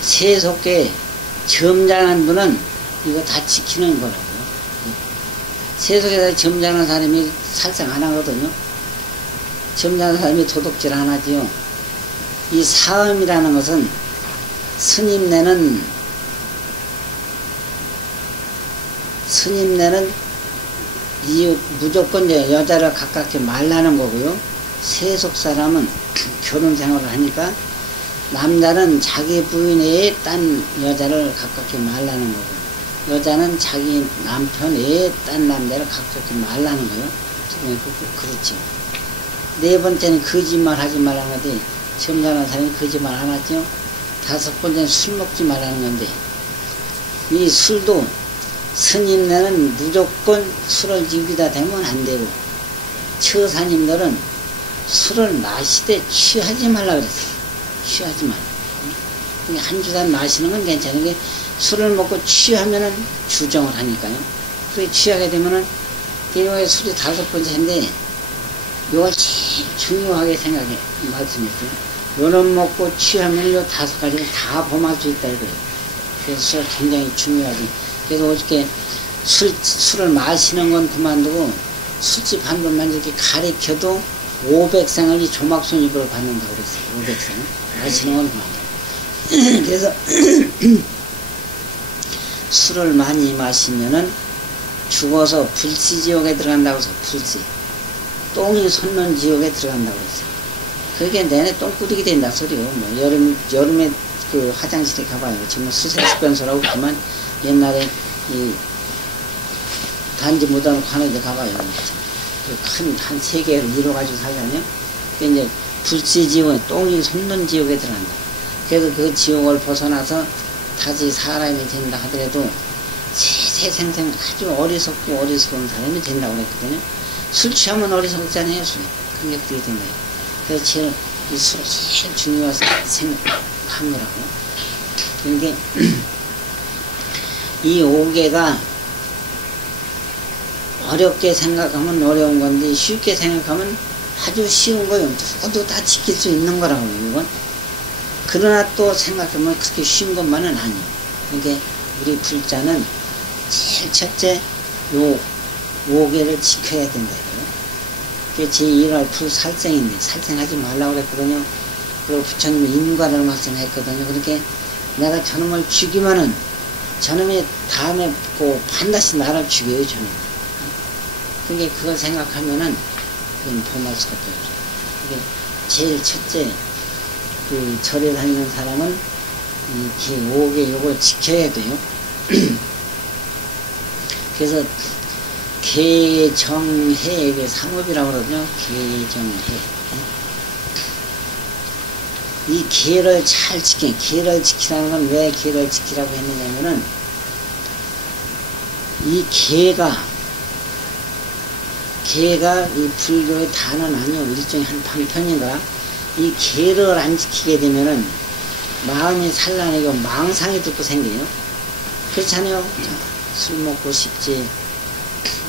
세속계 점잖은 분은 이거 다 지키는 거라고요. 세속에서 점잖은 사람이 살상 안 하거든요. 점잖은 사람이 도둑질 안 하지요. 이 사음이라는 것은 스님네는 무조건 이제 여자를 가깝게 말라는 거고요. 세속 사람은 결혼 생활을 하니까 남자는 자기 부인 외에 딴 여자를 가깝게 말라는 거고, 여자는 자기 남편 외에 딴 남자를 가깝게 말라는 거예요. 그렇죠. 네 번째는 거짓말 하지 말라는 건데, 점잖은 사람이 거짓말 안 하죠. 다섯 번째는 술 먹지 말라는 건데, 이 술도 스님네는 무조건 술을 입이다 대면 안 되고, 처사님들은 술을 마시되 취하지 말라 그랬어요. 취하지 말라. 한 주간 마시는 건 괜찮은 게, 술을 먹고 취하면은 주정을 하니까요. 그래 취하게 되면은 이거에 술이 5번째인데, 요거 제일 중요하게 생각해 말씀했어요. 요놈 먹고 취하면 요 5가지를 다 범할 수 있다 이거예요. 그래서 술 굉장히 중요하지. 그래서 어저께 술을 마시는 건 그만두고 술집 한 번만 이렇게 가리켜도 500생을 이 조막손입으로 받는다고 그랬어요. 500생. 마시는 건 그만둬. 그래서 술을 많이 마시면은 죽어서 불시지옥에 들어간다고 해서 불시. 똥이 솟는 지옥에 들어간다고 했어요. 그게 내내 똥꾸리게 된다 소리요. 뭐 여름에 그 화장실에 가봐요. 정말 수세습변소라고 그만 옛날에 이 단지 못하는 관에도 가봐요. 큰 한 3개를 이뤄가지고 살잖아요. 이제 불시지옥, 똥이 솟는 지옥에 들어간다. 그래서 그 지옥을 벗어나서 다시 사람이 된다 하더라도 세생생 아주 어리석고 어리석은 사람이 된다고 그랬거든요. 술 취하면 어리석잖아요, 술. 그게 어떻게 된 거예요. 그래서 제일, 이 술을 제일 중요하게 생각한 거라고. 그러니까, 이 5개가 어렵게 생각하면 어려운 건데, 쉽게 생각하면 아주 쉬운 거예요. 누구도 다 지킬 수 있는 거라고, 이건. 그러나 또 생각하면 그렇게 쉬운 것만은 아니에요. 그러니까, 우리 불자는 제일 첫째, 요 5개를 지켜야 된다. 그게 제1할 불살생인데, 살생하지 말라고 그랬거든요. 그리고 부처님이 인과를 말씀했거든요. 그렇게 내가 저놈을 죽이면은, 저놈이 다음에 꼭 반드시 나를 죽여요, 저놈. 그게 그걸 생각하면은, 그건 범할 수가 없어요. 그게 제일 첫째, 그 절에 다니는 사람은, 이 5개 요걸 지켜야 돼요. 그래서, 계정해, 이게 상업이라고 그러거든요. 계정해. 이 계를 잘 계를 지키라는 건 왜 계를 지키라고 했느냐면은, 이 계가 이 불교의 단은 아니요. 일종의 한 방편인가? 이 계를 안 지키게 되면은, 마음이 산란하고 망상이 듣고 생겨요. 그렇잖아요. 술 먹고 싶지.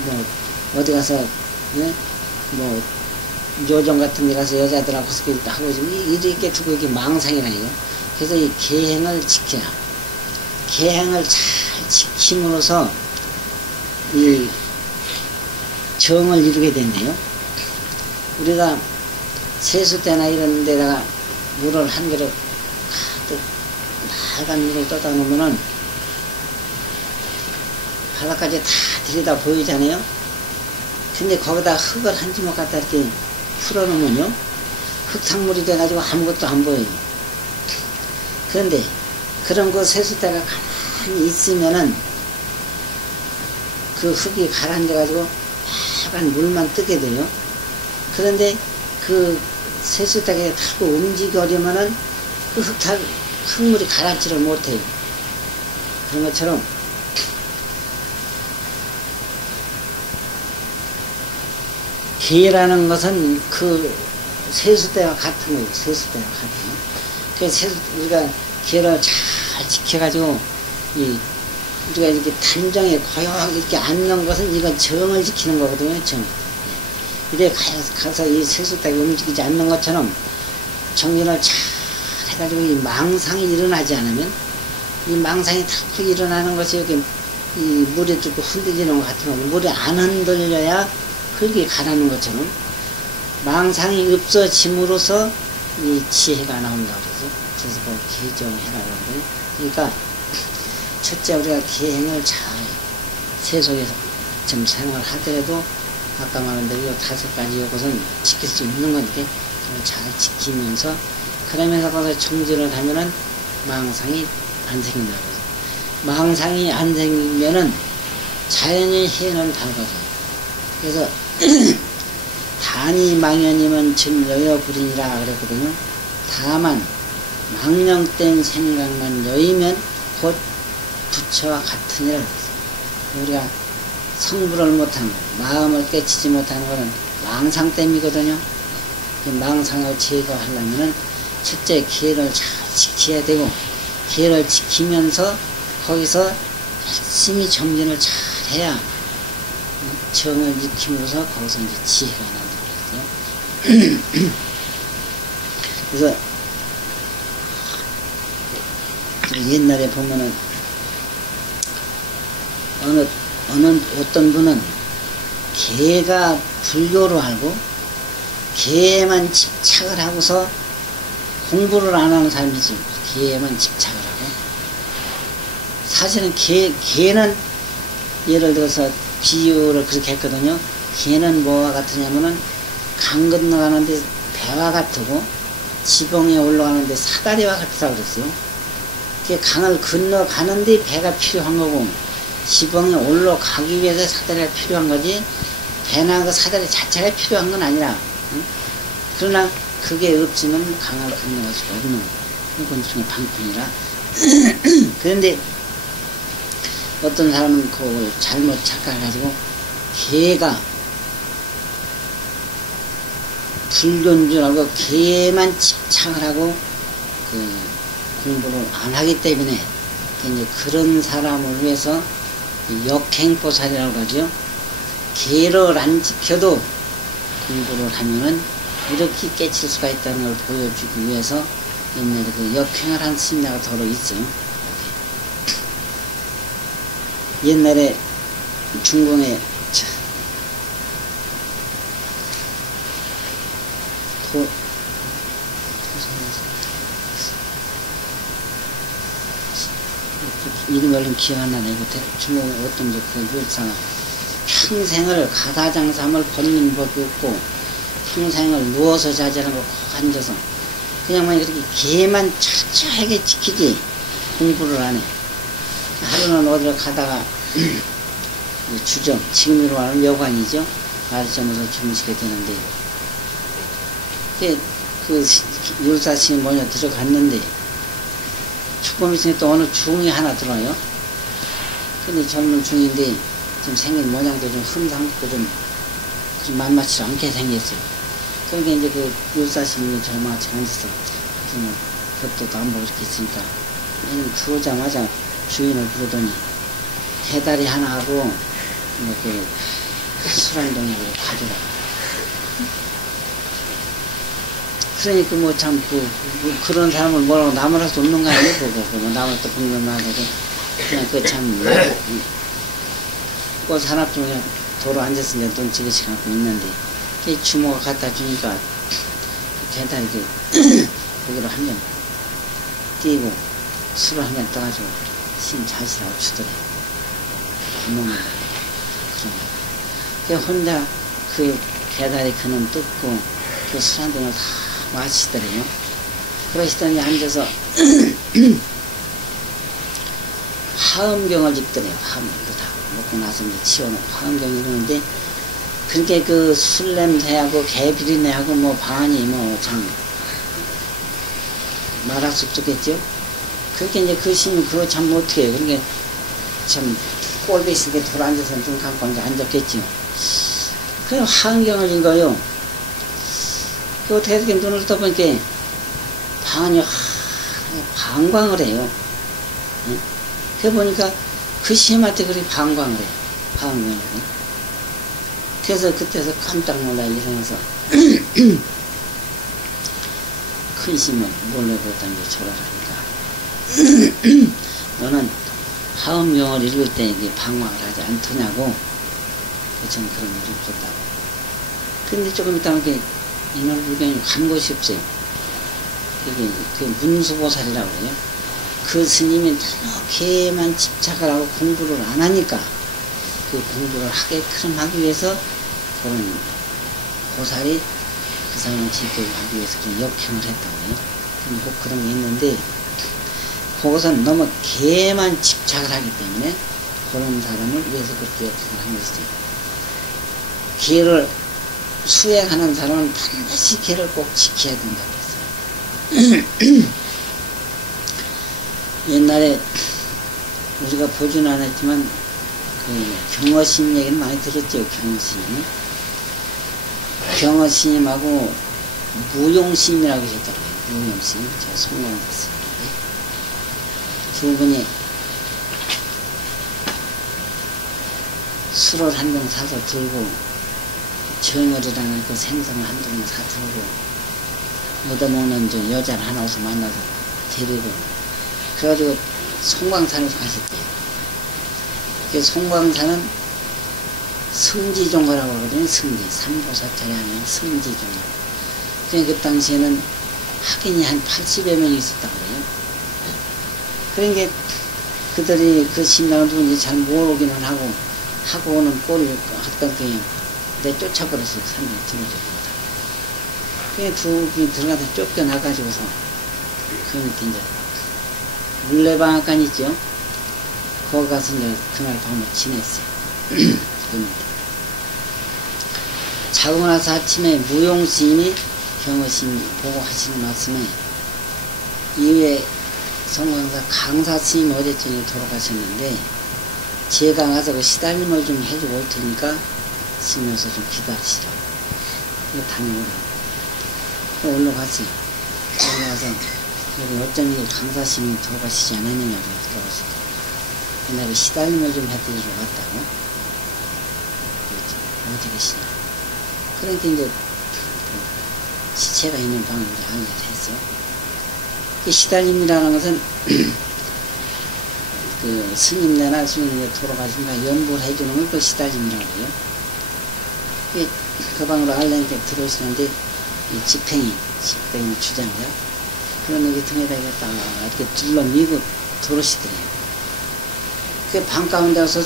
뭐 어디 가서 뭐 요정 같은 데 가서 여자들하고 하고 이렇게 두고 이게 망상이라니요. 그래서 이 계행을 지켜야, 계행을 잘 지킴으로써 이 정을 이루게 된대요. 우리가 세수 때나 이런 데다가 물을 한 그릇 가득 빨간 물을 떠다 놓으면은 바닥까지 다 들여다 보이잖아요. 근데 거기다 흙을 한 주먹 갖다 이렇게 풀어놓으면요, 흙탕물이 돼가지고 아무것도 안 보여요. 그런데 그런 그 세숫대가 가만히 있으면은 그 흙이 가라앉아가지고 빨간 물만 뜨게 돼요. 그런데 그 세숫대가 자꾸 움직이려면은 그 흙물이 가라앉지를 못해요. 그런 것처럼 계라는 것은 그 세숫대와 같은 거예요. 세숫대와 같은 거. 그래서 우리가 계를 잘 지켜가지고, 우리가 이렇게 단정에 고요하게 이렇게 앉는 것은 이건 정을 지키는 거거든요, 정. 이래 가서 이 세숫대가 움직이지 않는 것처럼 정진을 잘 해가지고 이 망상이 일어나지 않으면, 이 망상이 탁 일어나는 것이 여기 이 물에 뚫고 흔들리는 것 같은 거, 물에 안 흔들려야 흙이 가라는 것처럼 망상이 없어짐으로써 이 지혜가 나온다고 그러죠. 그래서 그걸 계정해라고 하거든요. 그러니까 첫째 우리가 계행을 잘 세속에서 좀 생활하더라도 아까 말한 대로 이 5가지 요것은 지킬 수 있는 거니까 그걸 잘 지키면서, 그러면서 거기서 정진을 하면은 망상이 안 생긴다고 그러죠. 망상이 안 생기면은 자연히 해는 밝아져요. 그래서 단이 망연이면 증여여 불이니라 그랬거든요. 다만 망령된 생각만 여이면 곧 부처와 같으니라 그랬어요. 우리가 성불을 못하는 거, 마음을 깨치지 못하는 것은 망상 때문이거든요. 그 망상을 제거하려면은 첫째 계를 잘 지켜야 되고, 계를 지키면서 거기서 열심히 정진을 잘 해야 정을 익힘으로써 거기서 이제 지혜가 난다고 그랬어요. 그래서 옛날에 보면은 어떤 분은 개가 불교로 알고 개에만 집착을 하고서 공부를 안 하는 사람이지, 개에만 집착을 하고. 사실은 개는 예를 들어서 비유를 그렇게 했거든요. 개는 뭐와 같으냐면은 강 건너가는데 배와 같고 지붕에 올라가는데 사다리와 같다고 그랬어요. 강을 건너가는데 배가 필요한 거고, 지붕에 올라가기 위해서 사다리가 필요한 거지, 배나 그 사다리 자체가 필요한 건 아니라, 응? 그러나 그게 없으면 강을 건너갈 수가 없는 그건 중에 방편이라. 그런데 어떤 사람은 그걸 잘못 착각해가지고 개가 불교인 줄 알고 개만 집착을 하고 그 공부를 안 하기 때문에 이제 그런 사람을 위해서 역행보살이라고 하죠. 개를 안 지켜도 공부를 하면은 이렇게 깨칠 수가 있다는 걸 보여주기 위해서 옛날에 그 역행을 한 스님네가 더러 있죠. 옛날에 중국에 이름이 얼른 기억 안 나네. 중국 어떤 그 율사가 평생을 가다장삼을 벗는 법이 없고 평생을 누워서 자자는 걸 콕 앉아서 그냥 만 그렇게 개만 철저하게 지키지 공부를 안 해. 하루는 어디를 가다가 주점, 지금으로 말하면 여관이죠. 아리점에서 주무시게 되는데 그 율사스님 먼저 들어갔는데 조금 있으니 또 어느 중이 하나 들어요. 근데 젊은 중인데 좀 생긴 모양도 좀 흠상도 좀 만만치 않게 생겼어요. 그러니까 이제 그 율사스님이 저랑 같이 앉아서 좀 그것도 안 보고 이렇게 있으니까 얘는 들어오자마자 주인을 부르더니 대다리 하나 하고 그 술 한 동이를 가져라. 그러니까 뭐 참 그런 사람을 뭐라고 남을 할 수 없는 거 아니에요? 그거 뭐 남을 또 분명 나고 그냥 그 참 꽃 하나 좀 그냥 도로 앉아서 이제 돈 지그시 갖고 있는데 그 주모가 갖다 주니까 대다리 거기로 한 잔 띄고 술을 한 잔 떠가지고 신 자시라고 주더래. 밥 먹는 거. 그런 거. 그 혼자 그 배다리 그놈 뜯고 그 술 한 잔을 다 마시더래요. 그러시더니 앉아서 화엄경을 읽더래요. 화엄경도 다 먹고 나서 이제 치워놓고 화엄경 읽는데 그렇게 그 술 냄새하고 개비린내하고 뭐 반이 뭐 참 말할 수 없겠죠. 그렇게 이제 그 신이 그거 참 못해요. 그러니까 참 꼴비 있게 돌아앉아서 눈 감고 이제 앉았겠죠. 그냥 화엄경을 읽어요. 그 어떻게 이렇게 눈을 떠보니까 반이 방광을 해요. 응? 그래 보니까 그 시험한테 그렇게 방광을 해. 방광을 해. 그래서 그때서 깜짝 놀라 일어나서 큰 심을 몰래 보던 게 졸아라니까 너는 화엄경을 읽을 때 이게 방광을 하지 않더냐고. 저는 그런 일이 없었다고. 근데 조금 있다 보니까 이날 불경이 간 곳이 없어요. 이게 그 문수보살이라고 그래요. 그 스님이 이렇게만 집착을 하고 공부를 안 하니까 그 공부를 하게끔 하기 위해서 그런 보살이 그 사람을 지키게 하기 위해서 그런 역행을 했다고요. 꼭 그런 게 있는데 그것은 너무 개만 집착을 하기 때문에 그런 사람을 위해서 그렇게 역행을 한 것이죠. 개를 수행하는 사람은 반드시 개를 꼭 지켜야 된다고 했어요. 옛날에 우리가 보지는 않았지만 그 경허스님 얘기는 많이 들었죠. 경허스님. 경허스님하고 무용스님이라고 계셨더라고요. 무용스님. 제가 성공을 했어요. 두 분이 술을 한 병 사서 들고 정열이라는 그 생선을 한 병 사 들고 얻어먹는 저 여자를 하나 어서 만나서 데리고 그래가지고 송광산에서 가셨대요. 그 송광산은 승지종거라고 하거든요. 승지. 삼보사찰에 하면 승지종거. 그 당시에는 학인이 한 80여 명이 있었다고 그래요. 그러니까 그들이 그 신랑을 누군지 잘 모르기는 하고 오는 꼴을 했던 게 내 쫓아버렸어요. 산에 들어줬습니다. 그냥 두 분이 들어가서 쫓겨나가지고서 그러니까 이제 물레방앗간 있죠. 거기 가서 이제 그날 밤을 지냈어요. 그런데 자고 나서 아침에 무용스님이 경허심 보고 하시는 말씀에 이후에 성광사 강사스님 어제 저녁에 돌아가셨는데 제가 가서 그 시달림을 좀 해주고 올 테니까 스님께서 좀 기다리시라고 이거 다녀오라고 올라갔어요. 올라가서 여기 어쩐 일 강사스님이 돌아가시지 않았느냐고 돌아가시더라고요. 옛날에 시달림을 좀 해드리러 왔다고 그랬죠. 어디 계시냐. 그러니까 이제 시체가 있는 방을 이제 알게 됐어. 그 시달림이라는 것은 그 스님네나 스님네 돌아가신가 연보를 해주는 걸 그 시달림이라고 해요. 그 방으로 알려니까 들어오시는데 이 집행이 주장자 그런 여기 등에다 이렇게 둘러 미고 들어오시더래요. 그 방 가운데 와서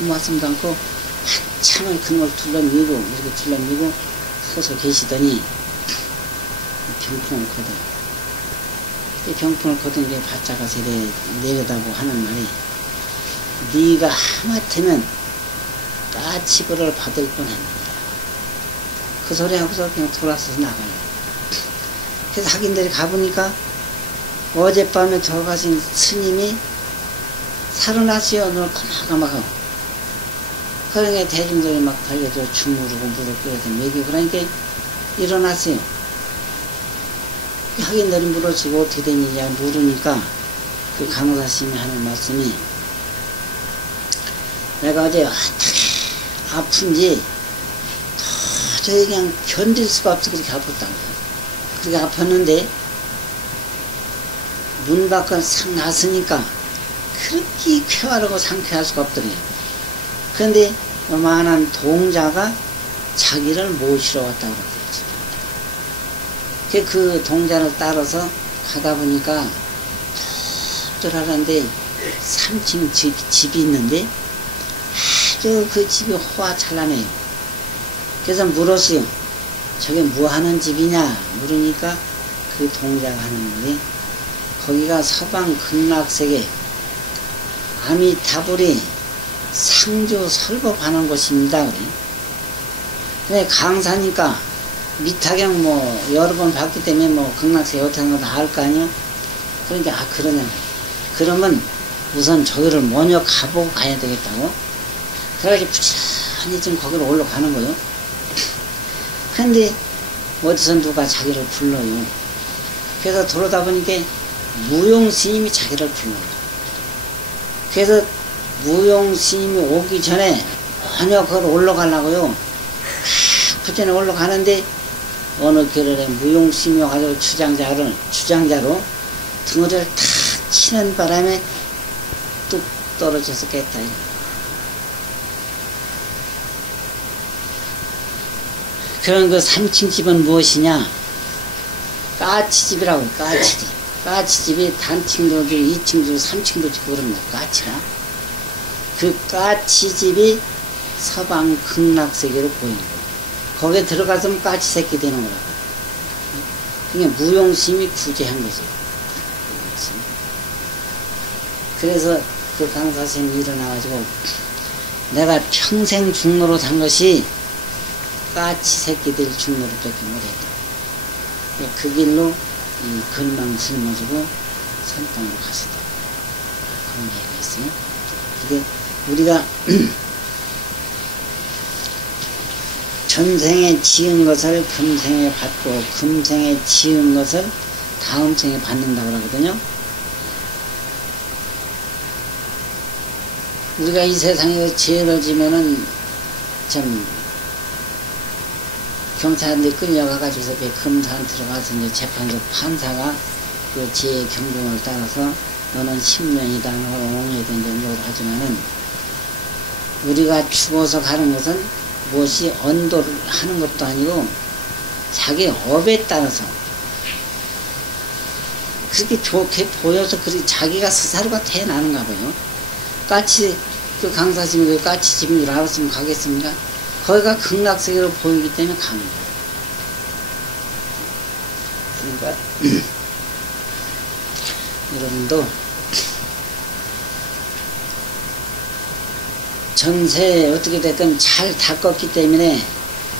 아무 말씀도 않고 한참을 그걸 둘러 미고 이렇게 둘러 미고 서서 계시더니 병풍을 거둬. 이 병풍을 거둔 게 바짝 가서 내려다보고 하는 말이 네가 하마터면 까치벌을 받을 뻔했느니라. 그 소리 하고서 그냥 돌아서서 나가요. 그래서 학인들이 가보니까 어젯밤에 돌아가신 스님이 살아났어요. 눈을 까마까마하고. 그러니까 대중들이 막 달려서 주무르고 무릎 꿇어서 먹이고 그러니까 일어났어요. 학인들이 물어지고 어떻게 된 일이냐 물으니까 그 강사님이 하는 말씀이 내가 어제 아픈지 도저히 그냥 견딜 수가 없어 그렇게 아팠다는 거예요. 그렇게 아팠는데 문 밖을 싹 나서니까 그렇게 쾌활하고 상쾌할 수가 없더래요. 그런데 요만한 동자가 자기를 모시러 왔다고 그러더라고요. 그 동자를 따라서 가다 보니까 뚫뚫하는데 3층 집이 있는데 아주 그 집이 호화찬란해요. 그래서 물었어요. 저게 뭐 하는 집이냐 물으니까 그 동자가 하는 말이 거기가 서방 극락세계 아미타불이 상주 설법하는 곳입니다. 근데 강사니까 미타경 뭐 여러 번 봤기 때문에 뭐 극락세계 어떻게 하는 거 다 알 거 아니요? 그러니까 아 그러냐. 그러면 우선 저기를 먼저 가보고 가야 되겠다고. 그래가지고 부지런히 지금 거기로 올라가는 거요. 근데 어디서 누가 자기를 불러요. 그래서 돌아다 보니까 무용스님이 자기를 불러요. 그래서 무용스님이 오기 전에 전혀 그걸 올라가려고요. 그 전에 올라가는데 어느 겨울에 무용스님이 와가지고 주장자로 등어리를 탁 치는 바람에 뚝 떨어져서 깼다. 그런 그 3층 집은 무엇이냐? 까치집이라고, 까치집. 까치집이 단층도 주고 2층도 주고 3층도 주고 그런 거, 까치가. 그 까치집이 서방 극락세계로 보이는 거예요. 거기에 들어가서면 까치 새끼 되는 거라고. 그게 무용심이 구제한 거죠. 그래서 그 강사선생님이 일어나가지고 내가 평생 중로로 산 것이 까치 새끼들 중로로밖에 못했다. 그 길로 이 글망 짊어지고 선방으로 가시다. 그런 얘기가 있어요. 그게 우리가 전생에 지은 것을 금생에 받고 금생에 지은 것을 다음 생에 받는다고 그러거든요. 우리가 이 세상에 죄를 지면은 참 경찰한테 끌려가가지고서 금산 들어가서 이제 재판소 판사가 그 죄의 경종을 따라서 너는 10년이다, 너는 5년이다 이제 욕을 하지만은 우리가 죽어서 가는 것은 무엇이 언도를 하는 것도 아니고 자기 업에 따라서 그렇게 좋게 보여서 그렇게 자기가 스스로가 태어나는가 봐요. 까치 그 강사님이 그 까치 집인 줄 알았으면 가겠습니까? 거기가 극락세계로 보이기 때문에 가는 거예요. 그러니까 여러분도 전세에 어떻게 됐건 잘 닦았기 때문에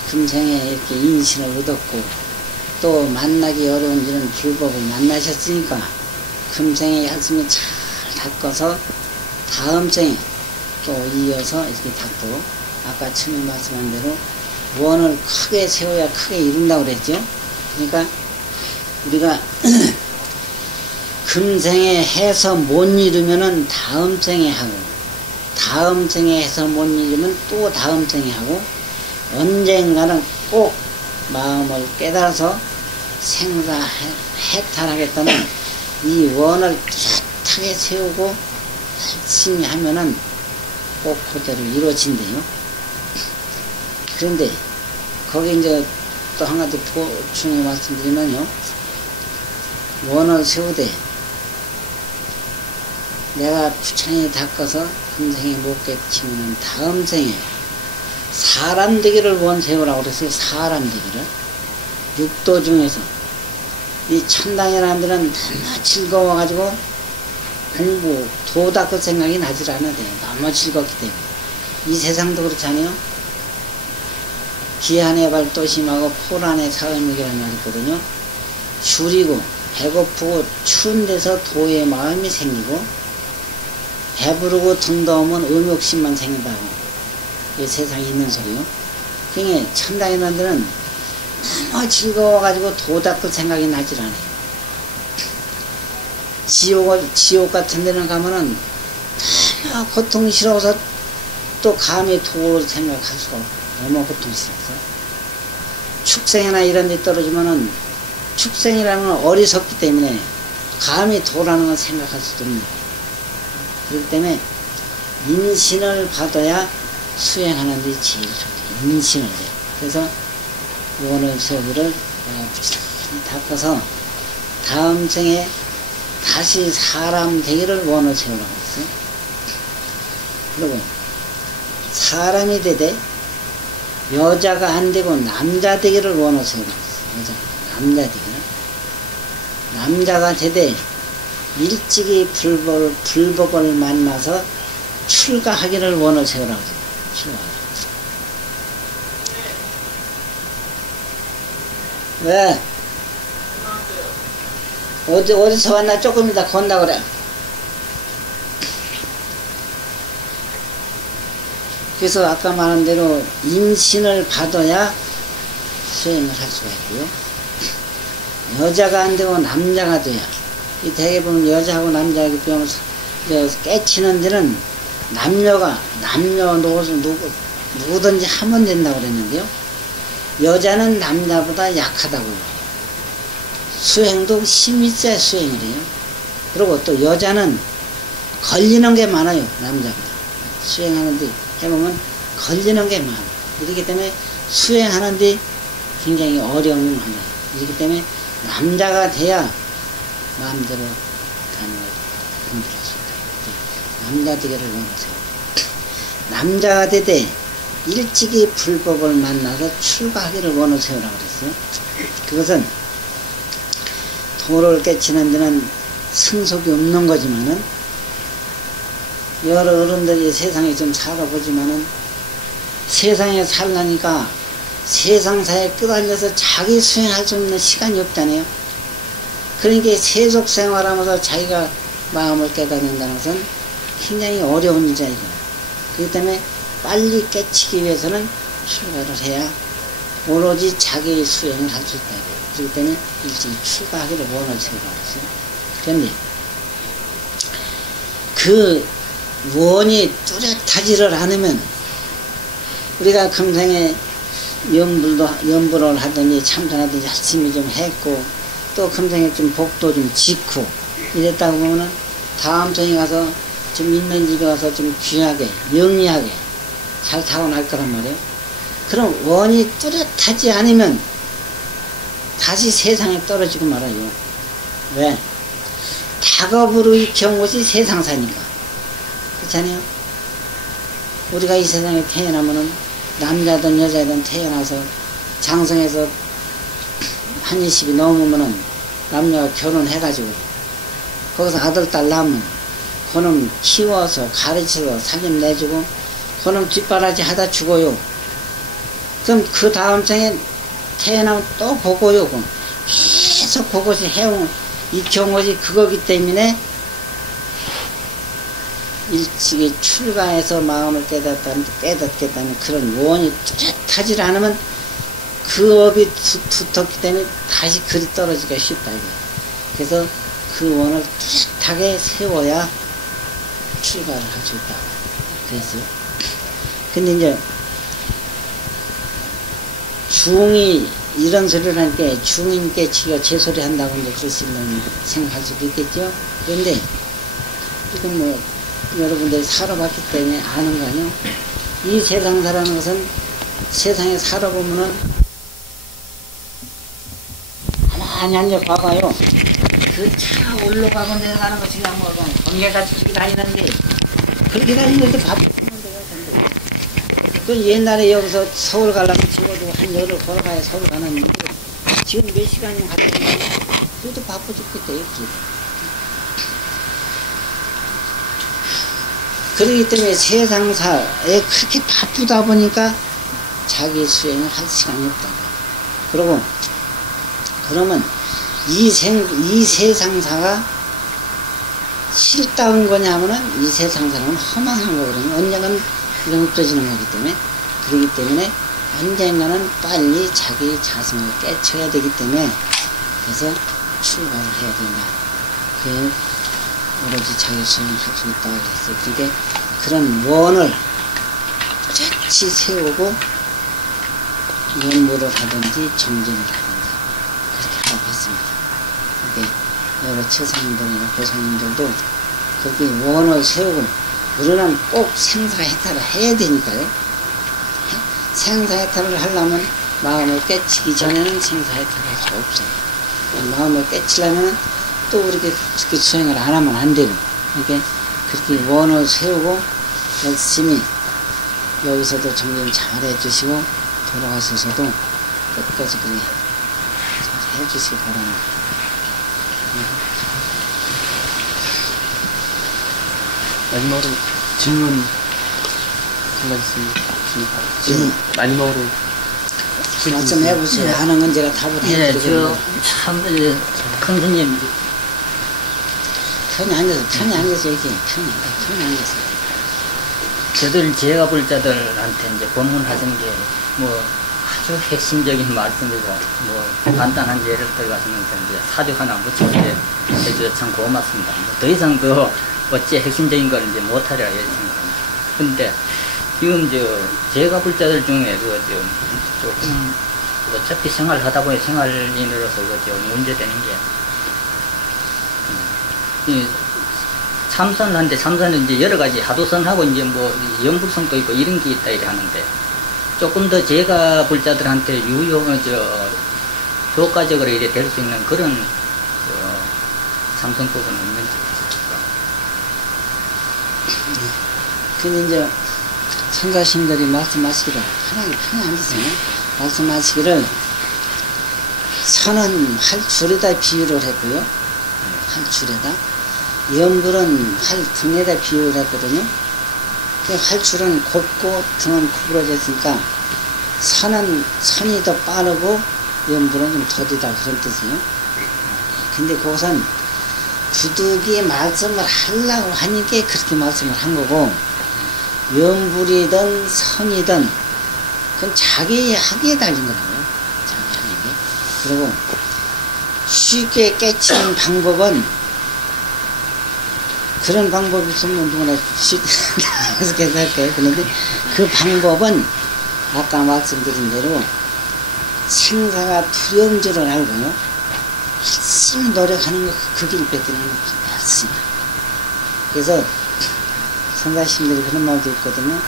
금생에 이렇게 인신을 얻었고, 또 만나기 어려운 이런 불법을 만나셨으니까 금생에 열심히 잘 닦아서 다음 생에 또 이어서 이렇게 닦고, 아까 처음에 말씀한 대로 원을 크게 세워야 크게 이룬다고 그랬죠. 그러니까 우리가 금생에 해서 못 이루면은 다음 생에 하고, 다음 생에 해서 못 이루면 또 다음 생에 하고, 언젠가는 꼭 마음을 깨달아서 생사해탈하겠다는 이 원을 뚜렷하게 세우고 열심히 하면은 꼭 그대로 이루어진대요. 그런데 거기 이제 또 한 가지 보충해 말씀드리면요, 원을 세우되 내가 부천히 닦아서 금생에 못 깨치면 다음 생에 사람 되기를 원 세우라고 그랬어요. 사람 되기를. 육도 중에서 이 천당이라는 데는 너무 즐거워가지고 공부, 도 닦을 생각이 나질 않아요. 너무 즐겁기 때문에. 이 세상도 그렇잖아요. 기한의 발도심하고 포란의 사음이라는 말이 있거든요. 줄이고 배고프고 추운 데서 도의 마음이 생기고, 배부르고 등 더우면 음욕심만 생긴다고 이 세상에 있는 소리요. 그러니까 천당이라는 데는 너무 즐거워가지고 도 닦을 생각이 나질 않아요. 지옥 같은 데는 가면은 너무 고통스러워서 또 감히 도를 생각할 수가 없고, 너무 고통스러워서. 축생이나 이런 데 떨어지면은, 축생이라는 건 어리석기 때문에 감히 도라는 건 생각할 수도 없는 거예요. 그렇기 때문에 인신을 받아야 수행하는 데 제일 좋죠. 인신을 해요. 그래서 원을 세우기를 내가 부지런히 닦아서 다음 생에 다시 사람 되기를 원을 세우라고 했어요. 그리고 사람이 되되 여자가 안 되고 남자 되기를 원을 세우라고 했어요. 여자가 남자 되기를. 남자가 되되 일찍이 불법을 만나서 출가하기를 원을 세우라고 했어요. 출가하기를. 왜? 어디서 왔나? 조금 이따 건다 그래. 그래서 아까 말한 대로 인신을 받아야 수행을 할 수가 있고요. 여자가 안 되고 남자가 돼야, 이 대개 보면 여자하고 남자하고 보면 깨치는 데는 남녀 누구든지 하면 된다고 그랬는데요. 여자는 남자보다 약하다고요. 수행도 힘이 있어야 수행을 해요. 그리고 또 여자는 걸리는 게 많아요. 남자보다. 수행하는데 해보면 걸리는 게 많아요. 그렇기 때문에 수행하는데 굉장히 어려움이 많아요. 그렇기 때문에 남자가 돼야 마음대로 공부를 할 수 있다. 남자 되기를 원하세요. 남자가 되되 일찍이 불법을 만나서 출가하기를 원하세요라고 그랬어요. 그것은 도를 깨치는 데는 승속이 없는 거지만은, 여러 어른들이 세상에 좀 살아보지만은, 세상에 살라니까 세상사에 끄달려서 자기 수행할 수 있는 시간이 없잖아요. 그러니까 세속 생활하면서 자기가 마음을 깨닫는다는 것은 굉장히 어려운 일이죠. 그렇기 때문에 빨리 깨치기 위해서는 출가를 해야 오로지 자기의 수행을 할 수 있다. 그렇기 때문에 일찍 출가하기를 원을 세우라고 했어요. 그런데 그 원이 뚜렷하지를 않으면, 우리가 금생에 연불을 하더니 참선하더니 열심히 좀 했고, 또 금생에 좀 복도 좀 짓고 이랬다고 보면은 다음 생에 가서 좀 있는 집에 가서 좀 귀하게 영리하게 잘 타고날 거란 말이에요. 그럼 원이 뚜렷하지 않으면 다시 세상에 떨어지고 말아요. 왜? 작업으로 익혀온 것이 세상사니까. 그렇잖아요? 우리가 이 세상에 태어나면은 남자든 여자든 태어나서 장성해서 한 20이 넘으면은 남녀가 결혼해가지고 거기서 아들, 딸 낳으면 그놈 키워서 가르쳐서 살림 내주고 그놈 뒷바라지 하다 죽어요. 그럼 그 다음 생에 태어나면 또 보고요. 그럼 계속 그것이 해온 이 경우지 그거기 때문에 일찍이 출가해서 마음을 깨닫겠다는 그런 원이 뚜렷하지 않으면 그 업이 붙었기 때문에 다시 글이 떨어지기가 쉽다 이거예요. 그래서 그 원을 뚜렷하게 세워야 출가를 할 수 있다고 그랬어요. 근데 이제 중이 이런 소리를 하니까 중인 깨치가 제 소리 한다고 이제 그러시면 생각할 수도 있겠죠. 그런데 지금 뭐 여러분들이 살아봤기 때문에 아는 거 아니에요. 이 세상 살아는 것은 세상에 살아보면은 가만히 앉아 봐봐요. 그 차 올라가고 내려가는 것이 그냥 뭐 번개같이 기다니는데 그렇게 다니는데 밥을 쓰면 돼요. 그 옛날에 여기서 서울 가려면 적어도 한 열흘 걸어가야 서울 가는 데 지금 몇 시간이면 갔다 오는데 그래도 바빠 죽겠대요. 그렇기 때문에 세상사에 그렇게 바쁘다 보니까 자기 수행을 할 시간이 없다고. 그러고 그러면 이 세상사가 싫다는 거냐면은 이 세상사는 허망한 거거든요. 언젠가는 이런 없어지는 거기 때문에. 그렇기 때문에 언젠가는 빨리 자기 자성을 깨쳐야 되기 때문에 그래서 출가를 해야 된다. 그게 오로지 자기 수행을 할 수 있다고 그랬어요. 그러니까 그런 원을 뚜렷이 세우고 연구를 하든지 정진을 하든지 그렇게 하고 있습니다. 그러니까 여러 처사님들이나 보살님들도 그렇게 원을 세우고 우리는 꼭 생사해탈을 해야 되니까요. 생사해탈을 하려면 마음을 깨치기 전에는 생사해탈을 할 수 없어요. 마음을 깨치려면 또 우리가 그렇게 수행을 안 하면 안 되고, 그러니까 그렇게 원을 세우고 열심히 여기서도 정리 잘 해주시고 돌아가셔서도 끝까지 그렇게 해주시기 바랍니다. 마지막으로 질문 한 가지 질문 마지막으로 말씀해보세요. 하는 건 제가 답을 해드리겠습니다. 참, 큰 스님. 편히 앉아서 얘기해. 편히 앉아서. 저들 제가 볼 자들한테 이제 법문하신 게 뭐 아주 핵심적인 말씀이고 뭐 간단한 예를 들어가시면서 이제 사주 하나 묻히게 해주셔서 참 고맙습니다. 더 이상 더 어째 핵심적인 걸 이제 못하리라 이렇게 생각합니다. 근데 지금 제가 볼 자들 중에 조금 어차피 생활하다 보니 생활인으로서 문제되는 게 참선을 하는데 참선은 이제 여러 가지 하도선하고 이제 뭐 연불성도 있고 이런 게 있다 이래 하는데 조금 더 제가 볼 자들한테 효과적으로 이래 될 수 있는 그런 참선법은 없는지. 근데 이제 선사님들이 말씀하시기를 편히 앉으세요. 말씀하시기를 선은 활줄에다 비유를 했고요. 활줄에다. 연불은 활등에다 비유를 했거든요. 활줄은 곱고 등은 구부러졌으니까 선이 더 빠르고 연불은 좀 더디다 그런 뜻이에요. 근데 그것은 부득이 말씀을 하려고 하니까 그렇게 말씀을 한 거고 연불이든 선이든 그건 자기 하기에 달린 거라고요. 자기 하기에. 그리고 쉽게 깨치는 방법은 그런 방법이 있으면 누구나 쉽게 할까요? 그런데 그 방법은 아까 말씀드린 대로 생사가 두려운 줄을 알고요. 열심히 노력하는 거 그 길밖에 없습니다. 그래서 선사님들이 그런 말도 있거든요.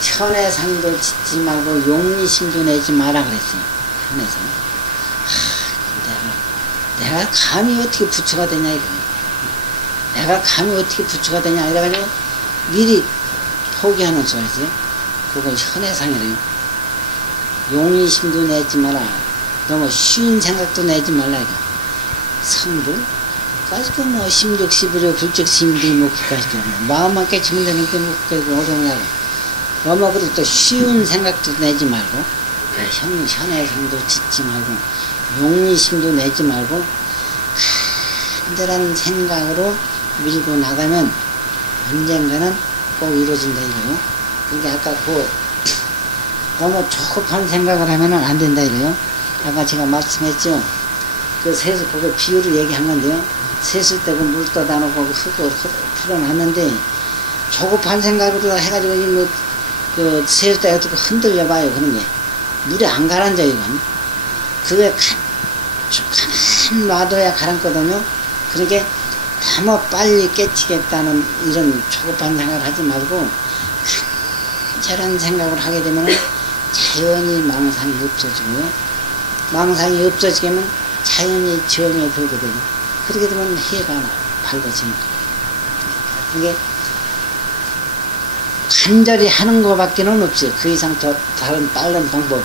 현해상도 짓지 말고 용리심도 내지 마라 그랬어요. 현해상. 내가 감히 어떻게 부처가 되냐 이거예요. 내가 감히 어떻게 부처가 되냐 이래가지고 미리 포기하는 소리지. 그거 현해상이래요. 용의심도 내지 마라. 너무 쉬운 생각도 내지 말라 이거. 성불? 까지도 뭐 심적 11여 불적 심도 뭐 그까지도 마음만 깨치면 되니까 뭐 그까지 어려우냐고. 너무 그래도 또 쉬운 생각도 내지 말고, 현해성도 짓지 말고, 용리심도 내지 말고, 간절한 생각으로 밀고 나가면 언젠가는 꼭 이루어진다 이거요. 그러니까 아까 너무 조급한 생각을 하면은 안 된다 이거요. 아까 제가 말씀했죠. 그 세수, 그거 비유를 얘기한 건데요. 세수 때고 물 떠다 놓고 흙을 풀어놨는데, 조급한 생각으로 해가지고, 그 세수 때가 흔들려 봐요, 그런 게. 물에 안 가라앉아, 이건. 그게 가만 놔둬야 가라앉거든요. 그러니까 너무 빨리 깨치겠다는 이런 조급한 생각을 하지 말고, 간절한 생각을 하게 되면 자연히 망상이 없어지고요. 망상이 없어지면 자연히 정에 들거든요. 그렇게 되면 해가 밝아집니다. 이게 간절히 하는 것밖에는 없어요. 그 이상 더 다른 빠른 방법은.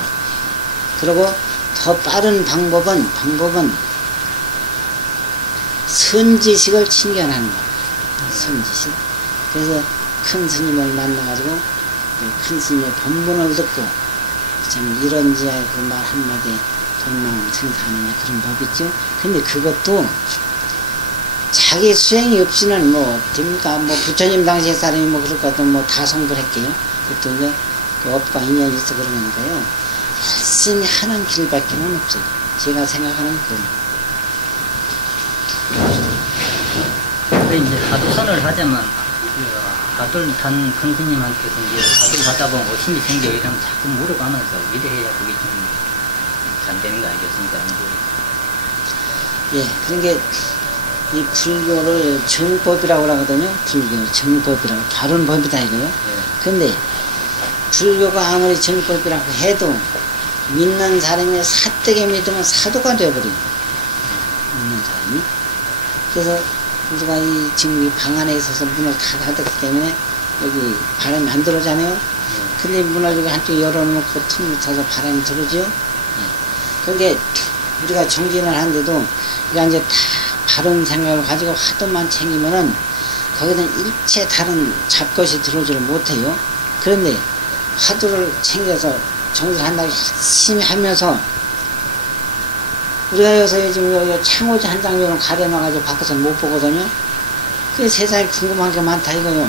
그리고 더 빠른 방법은 선지식을 챙겨나는 거예요. 선지식. 그래서 큰 스님을 만나가지고 큰 스님의 법문을 듣고 참 이런지야 그 말 한마디에 돈망 생사하느냐 그런 법 있죠. 근데 그것도 자기 수행이 없이는 됩니까? 부처님 당시의 사람이 그럴 것 같으면 다 성불할게요. 그것도 이제 그 업과 인연이 있어 그런 거니까요. 열심히 하는 길밖에는 없어요. 제가 생각하는 건. 근데 이제 하도선을 하자면, 하도를 단 큰 스님한테서 이제 하도를 하다 보면 오심이 생겨 이러면 자꾸 물어가면서 이래야 그게 좀 잘 되는 거 아니겠습니까? 예, 그러니까 이 불교를 정법이라고 하거든요. 불교 정법이라고 바른 법이다 이거요. 예. 근데 불교가 아무리 정법이라고 해도 믿는 사람이 사뜨게 믿으면 사도가 되어버려요. 믿는 사람이. 그래서 우리가 지금 이 방 안에 있어서 문을 다 닫았기 때문에 여기 바람이 안 들어오잖아요. 근데 문을 여기 한쪽 열어놓고 틈을 타서 바람이 들어오죠. 그러니까 우리가 정진을 하는데도 우리가 이제 다 바른 생각을 가지고 화두만 챙기면은 거기는 일체 다른 잡것이 들어오지를 못해요. 그런데 화두를 챙겨서 정진을 한다고 열심히 하면서 우리가 여기서 지금 창호지 한 장면을 가려놔가지고 밖에서 못 보거든요. 그 세상에 궁금한 게 많다 이거요.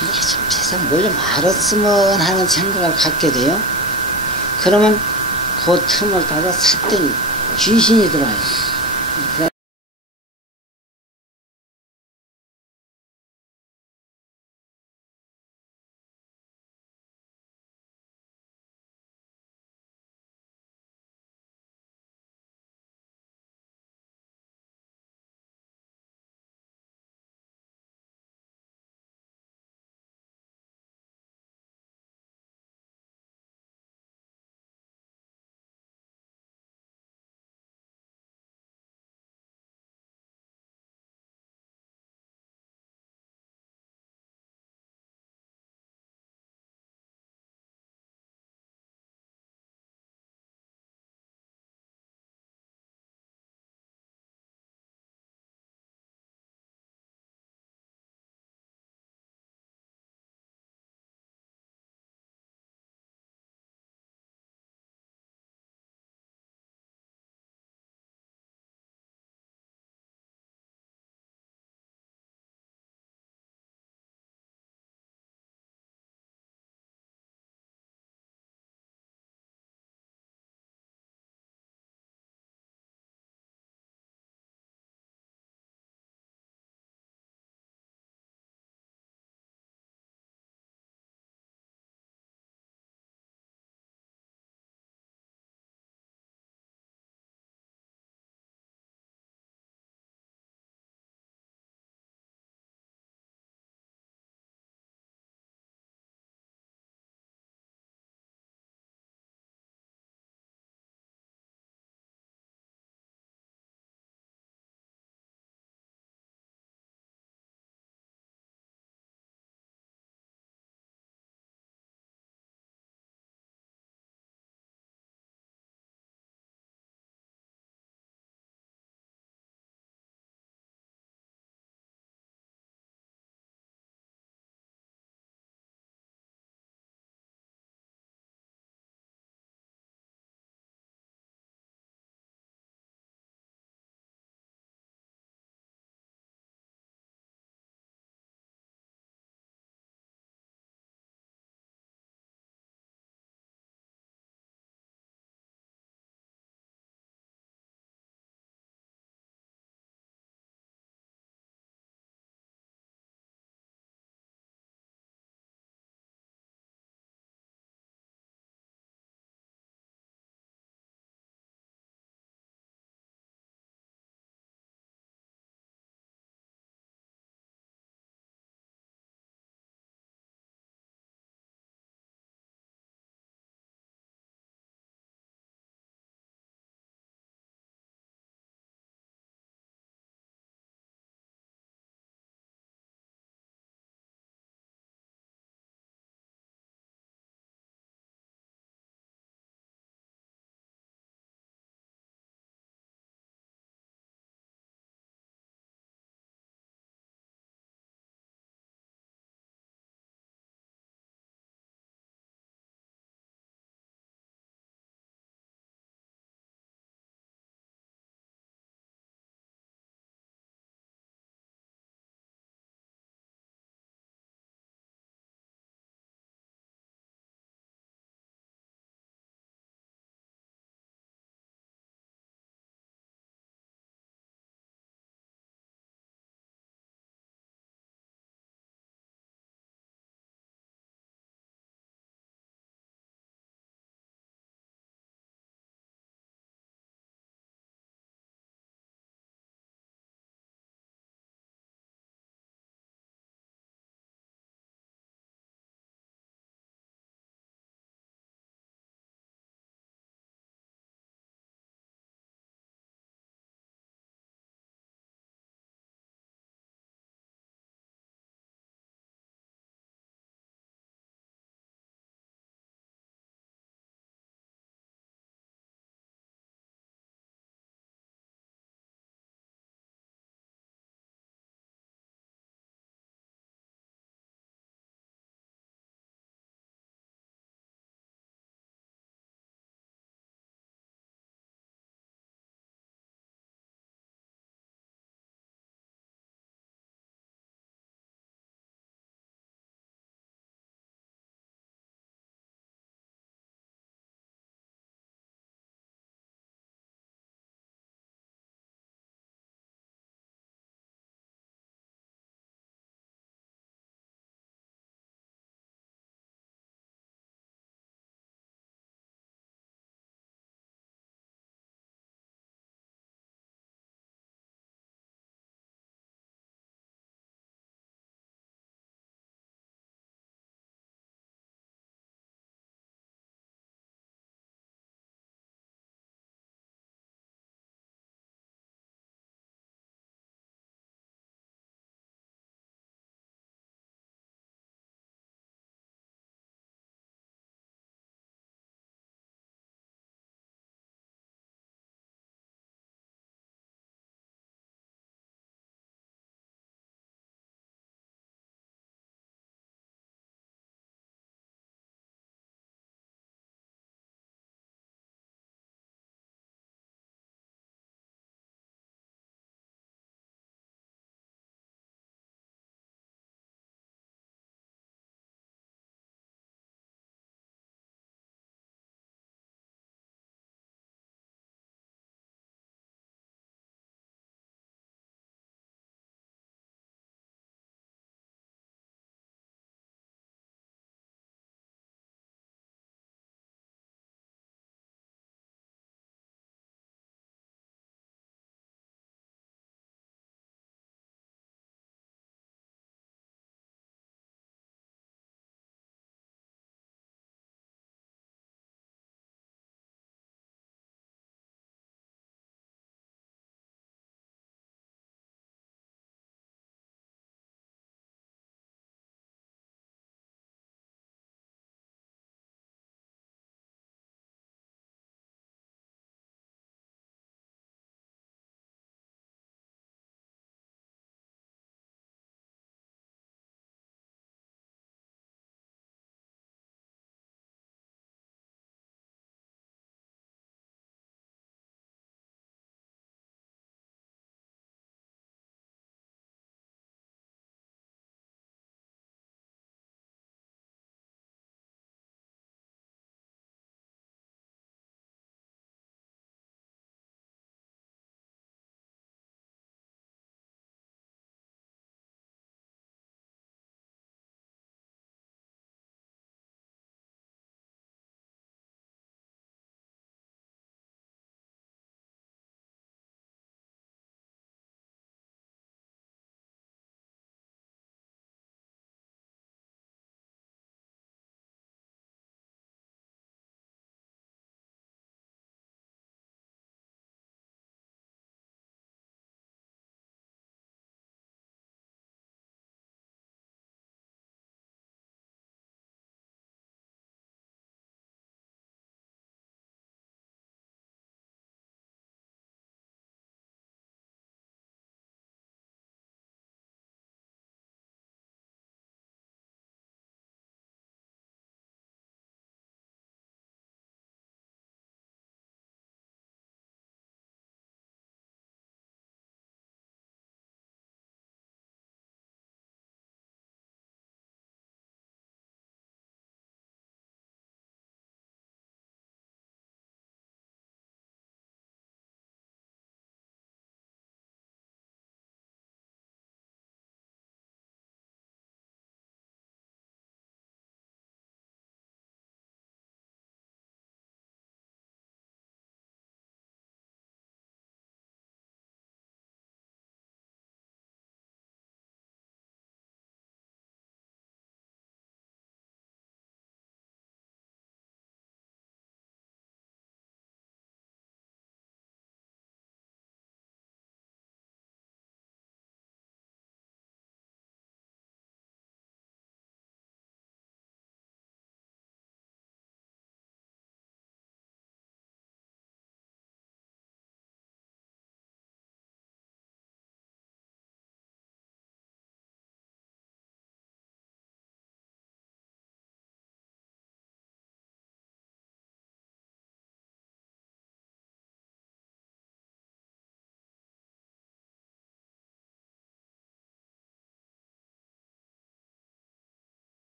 이게 좀 세상 뭘 좀 알았으면 하는 생각을 갖게 돼요. 그러면 그 틈을 타서 샀더니 귀신이 들어와요.